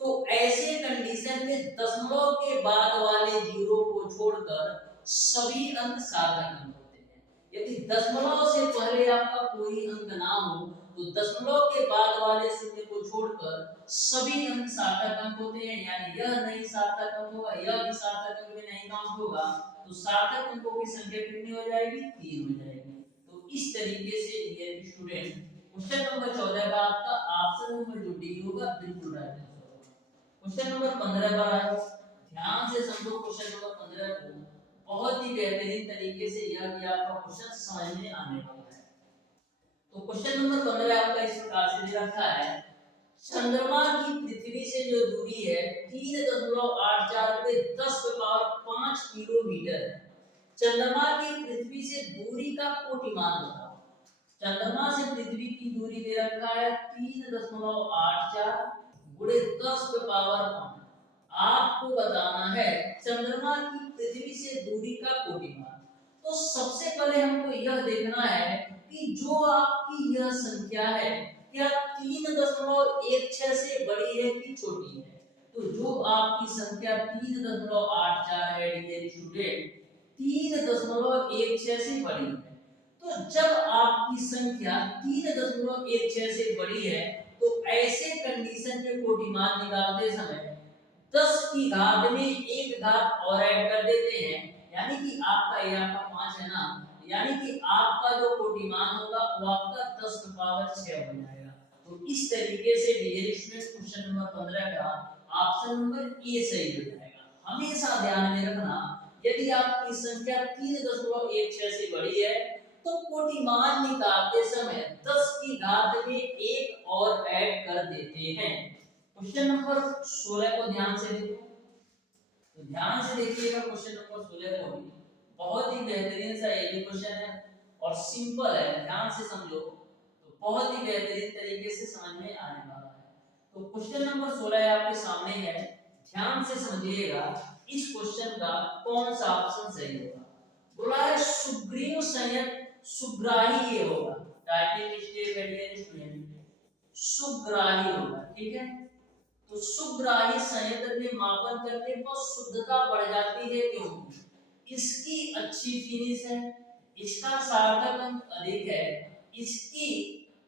तो ऐसे कंडीशन में दशमलव के बाद वाले जीरो को छोड़कर सभी अंक सार्थक अंक होते हैं। यदि दशमलव से पहले आपका कोई अंक ना हो तो दशमलव के बाद वाले शून्य को छोड़कर सभी अंक सार्थक अंक होते हैं। यानी यह नहीं सार्थक अंक होगा यह भी सार्थक अंक में नहीं काउंट होगा तो सार्थक अंकों की संख्या कितनी हो जाएगी 3 हो जाएगी। तो इस तरीके से डियर स्टूडेंट क्वेश्चन नंबर 14 का आपका ऑप्शन नंबर जो डी होगा बिल्कुल राइट है। क्वेश्चन नंबर 15 पर आए। ध्यान से समझो क्वेश्चन नंबर 15 को बहुत ही बेहतरीन तरीके से यह भी आपका क्वेश्चन समझ में आने वाला है। तो क्वेश्चन नंबर 15 आपका इस प्रकार से दे रखा है चंद्रमा की पृथ्वी से जो दूरी है 3.84 × 10⁵ किलोमीटर है। चंद्रमा की पृथ्वी से दूरी का कोटिमान बताओ। चंद्रमा से पृथ्वी की दूरी दे रखा है 3.84 गुणे 10⁵। आपको बताना है चंद्रमा की पृथ्वी से दूरी का कोटिमान। तो सबसे पहले हमको यह देखना है कि जो आपकी यह संख्या है क्या 3.16 से बड़ी है कि छोटी है। तो जो आपकी संख्या 3.84 है डियर स्टूडेंट 3.16 से बड़ी है। तो जब आपकी संख्या 3.16 से बड़ी है तो ऐसे कंडीशन में कोटिमान निकालते समय 10 की घात में एक घात और ऐड कर देते हैं। यानी कि आपका ये आपका 5 है ना यानी कि आपका जो कोटिमान होगा वो आपका 10⁶ हो जाएगा। तो इस तरीके से डियर स्टूडेंट क्वेश्चन नंबर 15 का ऑप्शन नंबर ए सही हो जाएगा। हमेशा ध्यान में रखना यदि आपकी संख्या 3.16 से बड़ी है तो कोटिमान निकालते समय 10 की घात में एक और ऐड कर देते हैं। क्वेश्चन नंबर 16 को ध्यान से देखो। तो ध्यान से देखिएगा क्वेश्चन नंबर 16 को भी बहुत ही बेहतरीन सा ये भी क्वेश्चन है और सिंपल है। ध्यान से समझो तो बहुत ही बेहतरीन तरीके से समझ में आने वाला है। तो क्वेश्चन नंबर 16 आपके सामने है। ध्यान से समझिएगा इस क्वेश्चन का कौन सा ऑप्शन सही होगा। बोला है सुग्रीव संयंत्र, सुग्राही ये होगा, टाइपिंग मिस्टेक है डियर स्टूडेंट, सुग्राही होगा, ठीक है। तो सुग्राही संयंत्र में मापन करने पर शुद्धता बढ़ जाती है क्योंकि इसकी अच्छी फिनिश है, इसका सार्थक अंक अधिक है, इसकी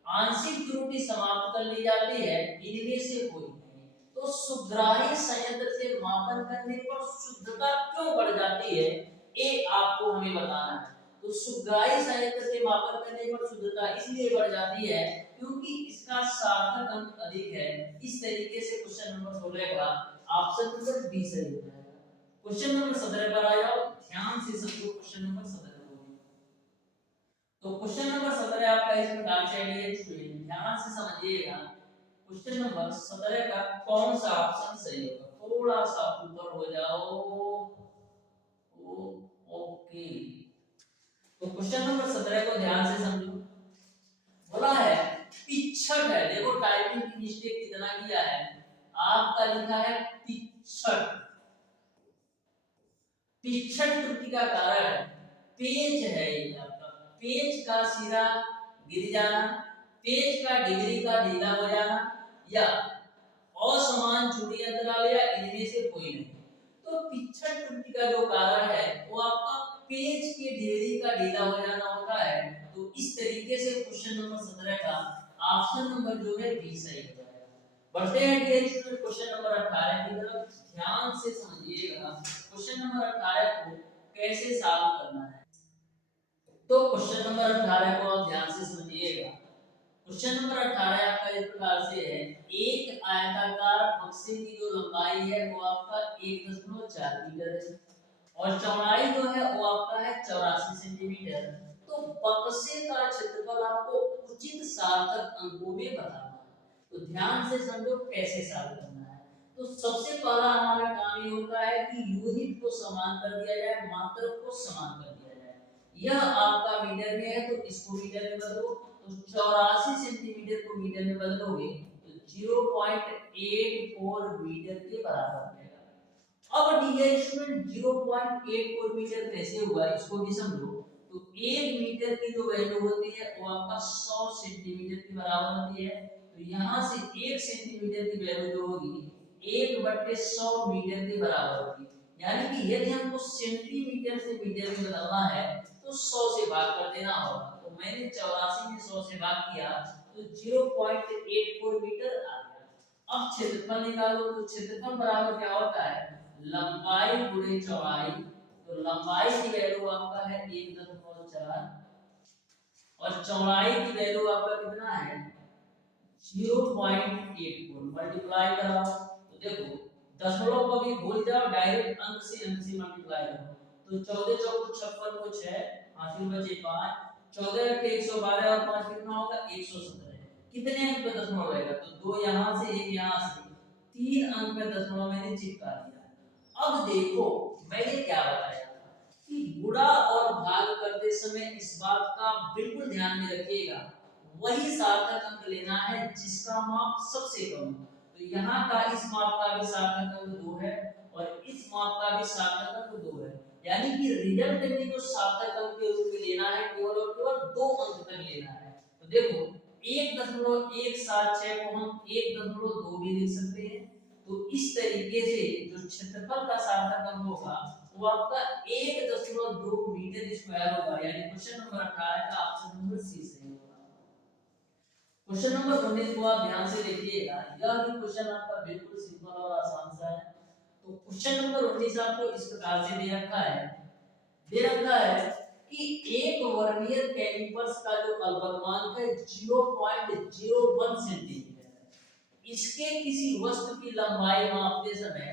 आंशिक त्रुटि समाप्त कर ली जाती है, इनमें से कोई नहीं। तो सुग्राही संयंत्र से मापन करने पर शुद्धता क्यों बढ़ जाती है, ये आपको हमें बताना है। तो सुग्राही संयंत्र से मापन करने पर शुद्धता इसलिए बढ़ जाती है क्योंकि इसका सार्थक अंक अधिक है। इस तरीके से क्वेश्चन नंबर 16 का ऑप्शन नंबर बी सही हो जाएगा। क्वेश्चन नंबर 17 पर आ जाओ, ध्यान से समझो क्वेश्चन नंबर 17 को। तो क्वेश्चन नंबर 17 आपका इस प्रकार से है स्टूडेंट, ध्यान से समझिएगा। क्वेश्चन नंबर 17 का कौन सा ऑप्शन सही होगा, थोड़ा सा ऊपर हो जाओ। ओके, तो क्वेश्चन नंबर 17 को ध्यान से समझो। बोला है पिछड़ है, देखो टाइपिंग की मिस्टेक कितना किया है, आपका लिखा है पिछड़। पिछड़ त्रुटि का कारण पेज है, ये आपका पेज का सिरा गिर जाना, पेज का डिग्री का ढीला हो जाना, या असमान चूड़ी अंतराल, या इनमें से कोई नहीं। तो पिछड़ त्रुटि का जो कारण है वो आपका पेज के डिग्री का ढीला हो जाना होता है। तो इस तरीके से क्वेश्चन नंबर 17 का ऑप्शन नंबर जो है बी सही हो जाएगा। बढ़ते हैं डियर क्वेश्चन नंबर 18 की तरफ, ध्यान से समझिएगा क्वेश्चन नंबर 18 को कैसे सॉल्व करना है। तो क्वेश्चन नंबर 18 को आप ध्यान से समझिएगा। क्वेश्चन नंबर 18 आपका इस प्रकार से है, एक आयताकार बक्से की जो लंबाई है वो आपका 1.4 मीटर है और चौड़ाई जो है वो आपका है 84 सेंटीमीटर। तो बक्से का क्षेत्रफल आपको उचित सार्थक अंकों में बताना है। तो ध्यान से समझो कैसे सॉल्व करना है। तो सबसे पहला हमारा काम ये होता है कि यूनिट को समान कर दिया जाए, मात्रक को समान कर दिया जाए। यह आपका मीटर में है तो इसको मीटर में बदलो, तो 84 सेंटीमीटर को मीटर में बदलोगे तो 0.84 मीटर के बराबर आएगा। अब डियर स्टूडेंट 0.84 मीटर कैसे हुआ इसको भी समझो। तो 1 मीटर की जो वैल्यू होती है वो आपका 100 सेंटीमीटर के बराबर होती है। तो यहाँ से 1 सेंटीमीटर की वैल्यू जो होगी 1/100 मीटर के बराबर होगी। यानी कि यदि हमको सेंटीमीटर से मीटर में बदलना है तो 100 से भाग कर देना होगा। तो मैंने 84 में 100 से भाग किया तो 0.84 मीटर आ गया। अब क्षेत्रफल निकालो, तो क्षेत्रफल बराबर क्या होता है, लंबाई गुणे चौड़ाई। तो लंबाई की वैल्यू आपका है 1.4 और चौड़ाई की वैल्यू आपका कितना है 0.84, मल्टीप्लाई कराओ। तो देखो दशमलव को भी भूल जाओ, डायरेक्ट अंक से मल्टीप्लाई करो। तो 14 चौक 56 को 6 हासिल बचे 5, 14 के 112 और 5 कितना होगा 117। कितने अंक पे दशमलव रहेगा, तो 2 यहां से 1 यहां से, 3 अंक पे दशमलव मैंने चिपका दिया। अब देखो मैंने क्या बताया कि गुणा और भाग करते समय इस बात का बिल्कुल ध्यान में रखिएगा, वही सार्थक अंक लेना है जिसका माप सबसे कम हो। तो यहाँ का इस माप का भी सार्थक अंक 2 है और इस माप का भी सार्थक अंक 2 है। यानी कि रिजल्ट में जो सार्थक अंक के रूप में लेना है केवल और केवल 2 अंक तक लेना है। तो देखो 1.176 को हम 1.2 भी लिख सकते हैं। तो इस तरीके से जो क्षेत्रफल का सार्थक अंक होगा वो आपका 1.2 मीटर स्क्वायर होगा। यानी क्वेश्चन नंबर 18 का ऑप्शन नंबर सी सही होगा। क्वेश्चन नंबर 19 को आप ध्यान से देखिएगा, यह भी क्वेश्चन आपका बिल्कुल सिंपल और आसान सा है। तो क्वेश्चन नंबर 19 आपको इस प्रकार से दे रखा है कि एक वर्नियर कैलिपर्स का जो अल्पतमांक है 0.01 सेंटीमीटर है। इसके किसी वस्तु की लंबाई मापते समय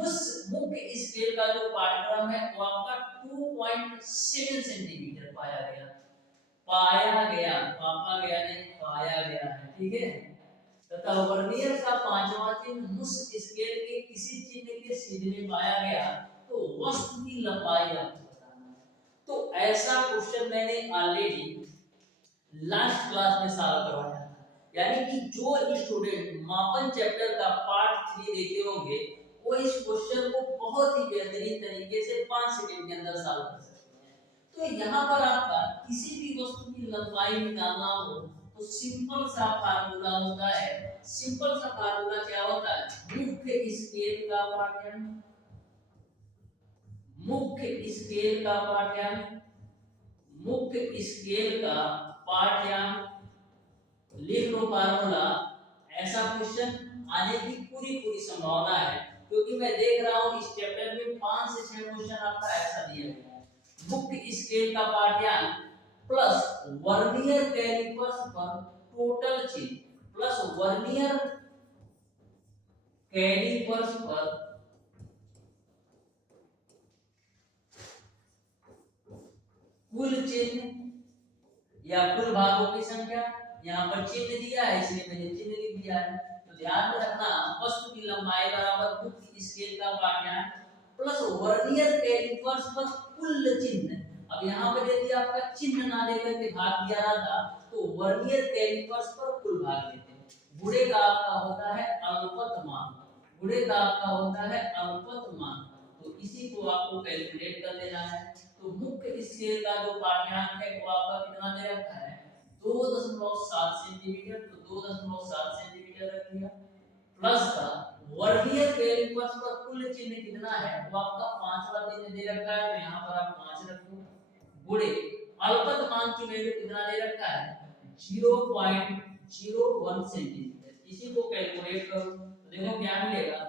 उस मुख्य स्केल का जो पाठ्यक्रम है वो आपका 2.7 सेंटीमीटर पाया गया नहीं, पाया गया है, ठीक है। तथा वर्नियर का पांचवा चिन्ह उस स्केल के किसी चिन्ह के सीधे में पाया गया तो वस्तु की लंबाई आपको बताना है। तो ऐसा क्वेश्चन मैंने ऑलरेडी लास्ट क्लास में सॉल्व करवाया था। यानी कि जो स्टूडेंट मापन चैप्टर का पार्ट 3 देखे होंगे वो इस क्वेश्चन को बहुत ही बेहतरीन तरीके से 5 सेकंड के अंदर सॉल्व कर सकते हैं। तो यहाँ पर आपका किसी भी वस्तु की लंबाई निकालना हो तो सिंपल सा फार्मूला होता है। सिंपल सा फार्मूला क्या होता है? मुख्य स्केल का पाठ्यांक, मुख्य स्केल का पाठ्यांक, मुख्य स्केल का पाठ्यांक। लिख लो फार्मूला। ऐसा क्वेश्चन आने की पूरी पूरी संभावना है, क्योंकि मैं देख रहा हूँ इस चैप्टर में 5 से 6 क्वेश्चन आपका ऐसा दिया गया है। मुख्य स्केल का पाठ्यांक प्लस वर्नियर कैलिपर्स पर टोटल चिन्ह, प्लस वर्नियर कैलिपर्स पर कुल चिन्ह या कुल भागों की संख्या। यहाँ पर चिन्ह दिया है इसलिए मैंने चिन्ह लिख दिया है। तो ध्यान में रखना, वस्तु की लंबाई बराबर मुख्य स्केल का पाठ्यांक प्लस वर्नियर कैलिपर्स पर कुल चिन्ह। अब यहाँ पर यदि आपका चिन्ह ना लेकर के भाग दिया रहा था तो वर्नियर कैलिपर्स पर कुल भाग लेते हैं। गुणे का आपका होता है अल्पतमांक, गुणे का आपका होता है अल्पतमांक। तो इसी को आपको कैलकुलेट कर लेना है। तो मुख्य स्केल का जो पाठ्यांक है वो आपका कितना दे रखा है? 2.7 सेंटीमीटर। तो 2.7 सेंटीमीटर रख लिया, प्लस का वर्नियर कैलिपर्स पर कुल चिन्ह कितना है? वो आपका 5वां चिन्ह दे रखा है, तो यहाँ पर आप 5 रखो, गुणे अल्पतमांक की वैल्यू कितना दे रखा है? 0.01 सेंटीमीटर। इसी को कैलकुलेट करो तो देखो क्या मिलेगा?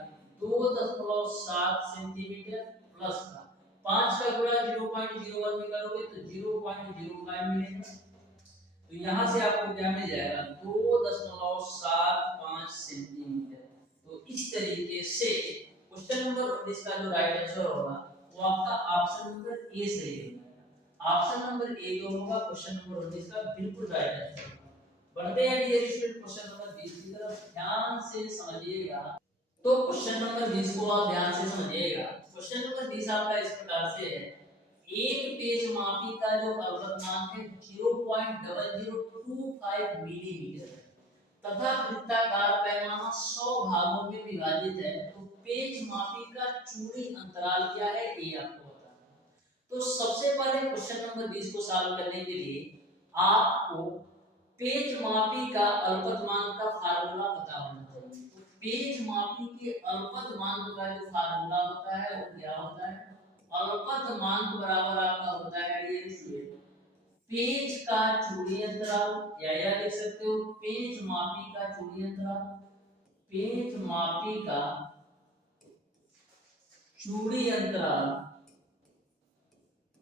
2.7 सेंटीमीटर प्लस का 5 का गुणा 0.01 में करोगे तो 0.05 मिलेगा। तो यहाँ से आपको क्या मिल जाएगा? 2.75 सेंटीमीटर। तो इस तरीके से क्वेश्चन नंबर 19 का जो राइट आंसर होगा वो आपका ऑप्शन नंबर ए सही होगा। ऑप्शन नंबर ए जो होगा क्वेश्चन नंबर 19 का बिल्कुल राइट आंसर होगा। बढ़ते हैं डियर स्टूडेंट क्वेश्चन नंबर 20 की तरफ, ध्यान से समझिएगा। तो क्वेश्चन नंबर 20 को आप ध्यान से समझिएगा। क्वेश्चन नंबर 20 आपका इस प्रकार से है, एक पेज मापी का जो अल्पतमांक है 0.0025 मिलीमीटर तथा वृत्ताकार पैमाना 100 भागों में विभाजित है, तो पेज मापी का चूड़ी अंतराल क्या है ये आपको बताना है। तो सबसे पहले क्वेश्चन नंबर 20 को सॉल्व करने के लिए आपको पेज मापी का अल्पतमांक का फार्मूला पता होना चाहिए। तो पेज मापी के अल्पतमांक का जो फार्मूला होता है वो क्या होता है? अल्पतमांक बराबर आपका होता है डियर स्टूडेंट पेज का चूड़ी अंतराल, या लिख सकते हो पेज मापी का चूड़ी अंतराल, पेज मापी का चूड़ी अंतराल,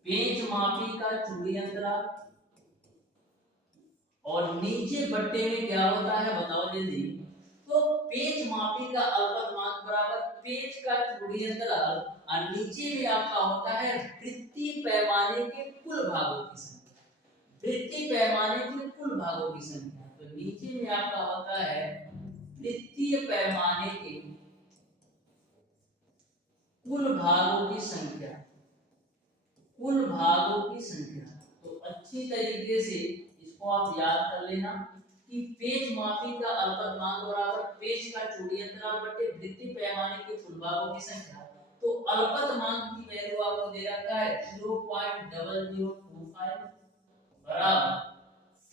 पेज मापी का चूड़ी अंतराल। और नीचे बट्टे में क्या होता है बताओ जल्दी? तो पेज मापी का अल्पतमांक बराबर पेज का चूड़ी अंतराल और नीचे में आपका होता है वृत्तीय पैमाने के कुल भागों की संख्या, वृत्तीय पैमाने के कुल भागों की संख्या। तो नीचे में आपका होता है वृत्तीय पैमाने के कुल भागों की संख्या, कुल भागों की संख्या। तो अच्छी तरीके से इसको आप याद कर लेना कि पेज मापी का अल्पतमांक बराबर पेज का चूड़ी अंतराल बटे वृत्तीय पैमाने के कुल भागों की संख्या। तो अल्पतमांक की वैल्यू आपको दे रखा है 0.0025 बराबर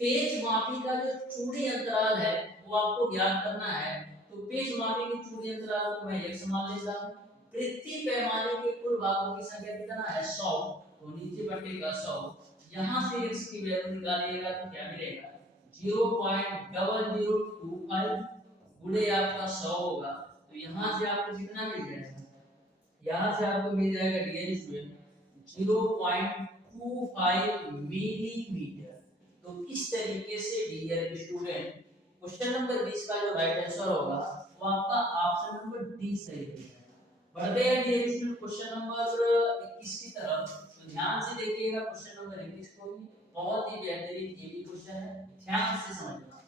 पेज मापी का जो चूड़ी अंतराल है वो आपको ज्ञात करना है। तो पेज मापी के चूड़ी अंतराल को मैं x मान लेता हूं, वृत्तीय पैमाने के कुल भागों की संख्या कितना है? 100। तो नीचे बटेगा 100, यहां से x की वैल्यू निकालिएगा तो क्या मिलेगा? 0.0025 गुणे आपका 100 होगा। तो यहां से आपको कितना मिल जाएगा? यहां से आपको मिल जाएगा डियर स्टूडेंट 0.25 मिलीमीटर। तो इस तरीके से डियर स्टूडेंट क्वेश्चन नंबर 20 का जो राइट आंसर होगा वो आपका ऑप्शन नंबर डी सही होगा। बढ़ते हैं डियर स्टूडेंट क्वेश्चन नंबर 21 की तरफ। तो ध्यान से देखिएगा क्वेश्चन नंबर 21 को भी, बहुत ही बेहतरीन ये भी क्वेश्चन है, ध्यान से समझना।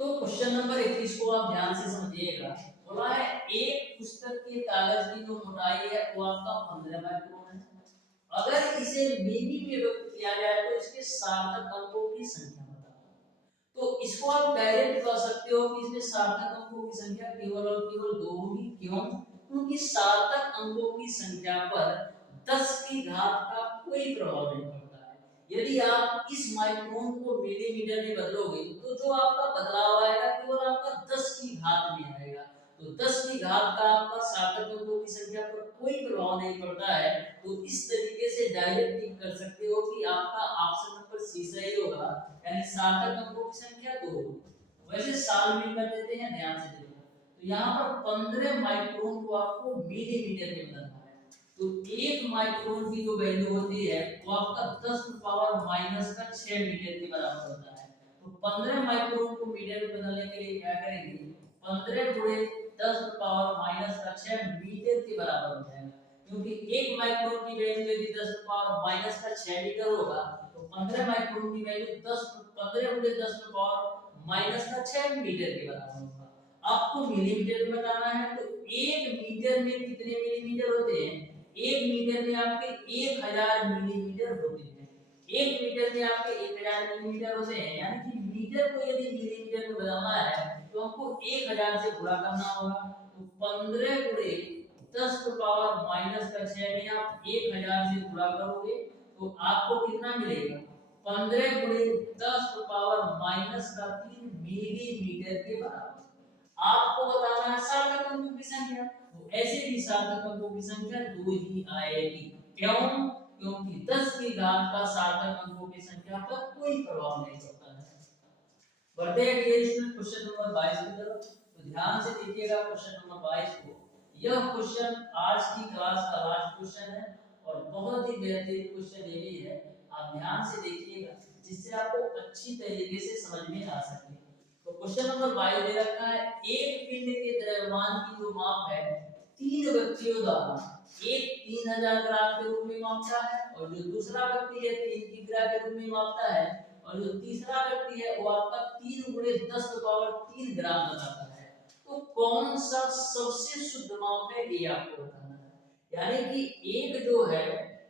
तो क्वेश्चन नंबर 21 को आप ध्यान से समझिएगा। बोला है एक पुस्तक के कागज की जो मोटाई है वो आपका 15 माइक्रोन है। अगर इसे मिमी में व्यक्त किया जाए तो इसके सार्थक अंकों की संख्या बताओ। तो इसको आप डायरेक्ट कह सकते हो कि इसमें सार्थक अंकों की संख्या केवल और केवल 2 होगी। क्यों? क्योंकि सार्थक अंकों की संख्या पर 10 की घात का कोई प्रभाव नहीं पड़ता है। यदि आप इस माइक्रोन को मिलीमीटर में बदलोगे तो जो आपका बदलाव आएगा केवल आपका 10 की घात में आएगा। तो 10 की घात का आपका सार्थक अंकों की संख्या पर कोई प्रभाव नहीं पड़ता है। तो इस तरीके से डायरेक्ट टिक कर सकते हो कि आपका ऑप्शन नंबर सी सही होगा, यानी सार्थक अंकों की संख्या 2 होगी। वैसे साल में कर देते हैं, ध्यान से देखो। तो यहाँ पर 15 माइक्रोन को आपको मिलीमीटर में बदलना है। तो 1 माइक्रोन की जो वैल्यू होती है वो आपका 10 पावर माइनस का 6 मीटर के बराबर होता है। तो 15 माइक्रोन को मीटर में बदलने के लिए क्या करेंगे, 15 गुणे 10 पावर माइनस का 6 मीटर के बराबर हो जाएगा। क्योंकि 1 माइक्रोन की वैल्यू यदि 10 पावर माइनस का 6 मीटर होगा तो 15 माइक्रोन की वैल्यू 15 गुणे 10 पावर माइनस का 6 मीटर के बराबर होगा। आपको मिलीमीटर में बताना है तो 1 मीटर में कितने मिलीमीटर होते हैं, 1 मीटर में आपके 1000 मिलीमीटर होते हैं। 1 मीटर में आपके 1000 मिलीमीटर होते हैं, यानी कि मीटर को यदि मिलीमीटर में बदलना है तो हमको 1000 से गुणा करना होगा। तो 15 गुणे 10 पावर माइनस का 6 में आप 1000 से गुणा करोगे तो आपको कितना मिलेगा, 15 गुणे 10 पावर माइनस का 3 मिलीमीटर के बराबर। आपको बताना है सार्थक अंकों की संख्या, तो ऐसे भी सार्थक अंकों की संख्या 2 ही आएगी। क्यों, क्योंकि 10 की घात का सार्थक अंकों की संख्या पर कोई प्रभाव नहीं पड़ता है। बढ़ते हैं क्वेश्चन नंबर 22 की तरफ। तो ध्यान से देखिएगा क्वेश्चन नंबर 22 को। यह क्वेश्चन आज की क्लास का लास्ट क्वेश्चन है और बहुत ही बेहतरीन क्वेश्चन ये भी है, आप ध्यान से देखिएगा जिससे आपको अच्छी तरीके से समझ में आ सके। तो क्वेश्चन नंबर 22 दे रखा है, एक पिंड के द्रव्यमान की जो माप है 3 व्यक्तियों द्वारा, एक 3000 ग्राम के रूप में मापता है और जो दूसरा व्यक्ति है 3 किग्रा के रूप में मापता है और जो तीसरा व्यक्ति है वो आपका 3 गुणे 10 पावर 3 ग्राम बताता है। तो कौन सा सबसे शुद्ध माप है ये आपको बताना है। यानी कि एक जो है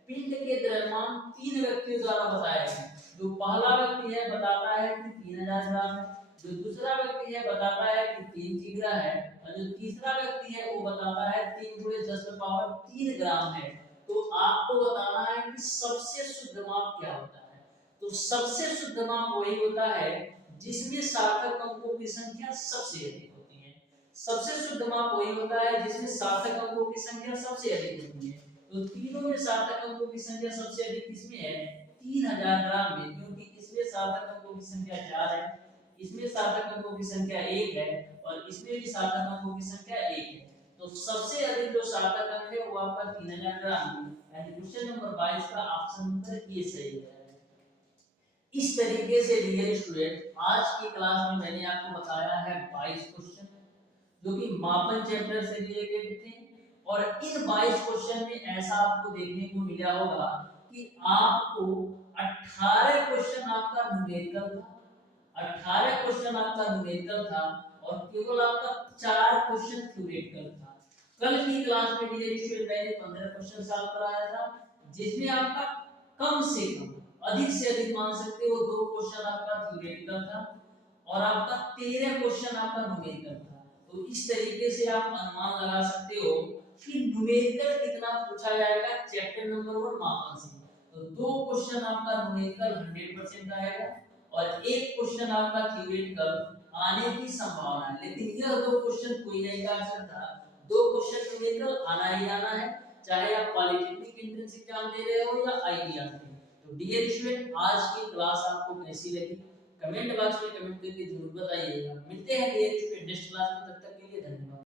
पिंड के द्रव्यमान 3 व्यक्तियों द्वारा बताया गया। जो पहला व्यक्ति है बताता है कि 3000 ग्राम है, जो दूसरा व्यक्ति है बताता है कि 3 किग्रा है और जो तीसरा व्यक्ति है वो बताता है 3 गुणे 10 पावर 3 ग्राम है। तो आपको बताना है कि सबसे शुद्ध माप क्या होता है। तो सबसे शुद्ध माप वही होता है जिसमें सार्थक अंकों की संख्या सबसे अधिक होती है। सबसे शुद्ध माप वही होता है जिसमें सार्थक अंकों की संख्या सबसे अधिक होती है। तो तीनों में सार्थक अंकों की संख्या सबसे अधिक किसमें है, 3000 ग्राम में, क्योंकि इसमें सार्थक अंकों की संख्या 4 है, इसमें सार्थक अंकों की संख्या 1 है और इसमें भी सार्थक अंकों की संख्या 1 है। तो सबसे अधिक जो सार्थक अंक है वो आपका 3000 ग्राम है, यानी क्वेश्चन नंबर 22 का ऑप्शन नंबर ए सही है। इस तरीके से डियर स्टूडेंट आज की क्लास में मैंने आपको बताया है 22 क्वेश्चन जो कि मापन चैप्टर से रिलेटेड थे और इन 22 क्वेश्चन में ऐसा आपको देखने को मिला होगा कि आपको 18 क्वेश्चन आपका न्यूमेरिकल था, 18 क्वेश्चन आपका न्यूमेरिकल था और केवल आपका 4 क्वेश्चन थ्योरेटिकल था। कल की क्लास में डियर स्टूडेंट मैंने 15 क्वेश्चन सॉल्व कराया था जिसमें आपका कम से कम अधिक से अधिक मान सकते हो 2 क्वेश्चन आपका थ्योरेटिकल था और आपका 13 क्वेश्चन आपका न्यूमेरिकल था। तो इस तरीके से आप अनुमान लगा सकते हो कि न्यूमेरिकल कितना पूछा जाएगा चैप्टर नंबर 1 मापन से। तो 2 क्वेश्चन आपका न्यूमेरिकल 100% आएगा और 1 क्वेश्चन आपका थ्योरेटिकल आने की संभावना है, लेकिन यह 2 क्वेश्चन कोई नहीं कर सकता। 2 क्वेश्चन न्यूमेरिकल आना ही आना है, चाहे आप पॉलिटेक्निक एंट्रेंस एग्जाम दे रहे हो या आईटीआर दे। तो डियर स्टूडेंट आज की क्लास आपको कैसी लगी कमेंट बॉक्स में कमेंट करके जरूर बताइएगा। मिलते हैं डियर स्टूडेंट नेक्स्ट क्लास में, तब तक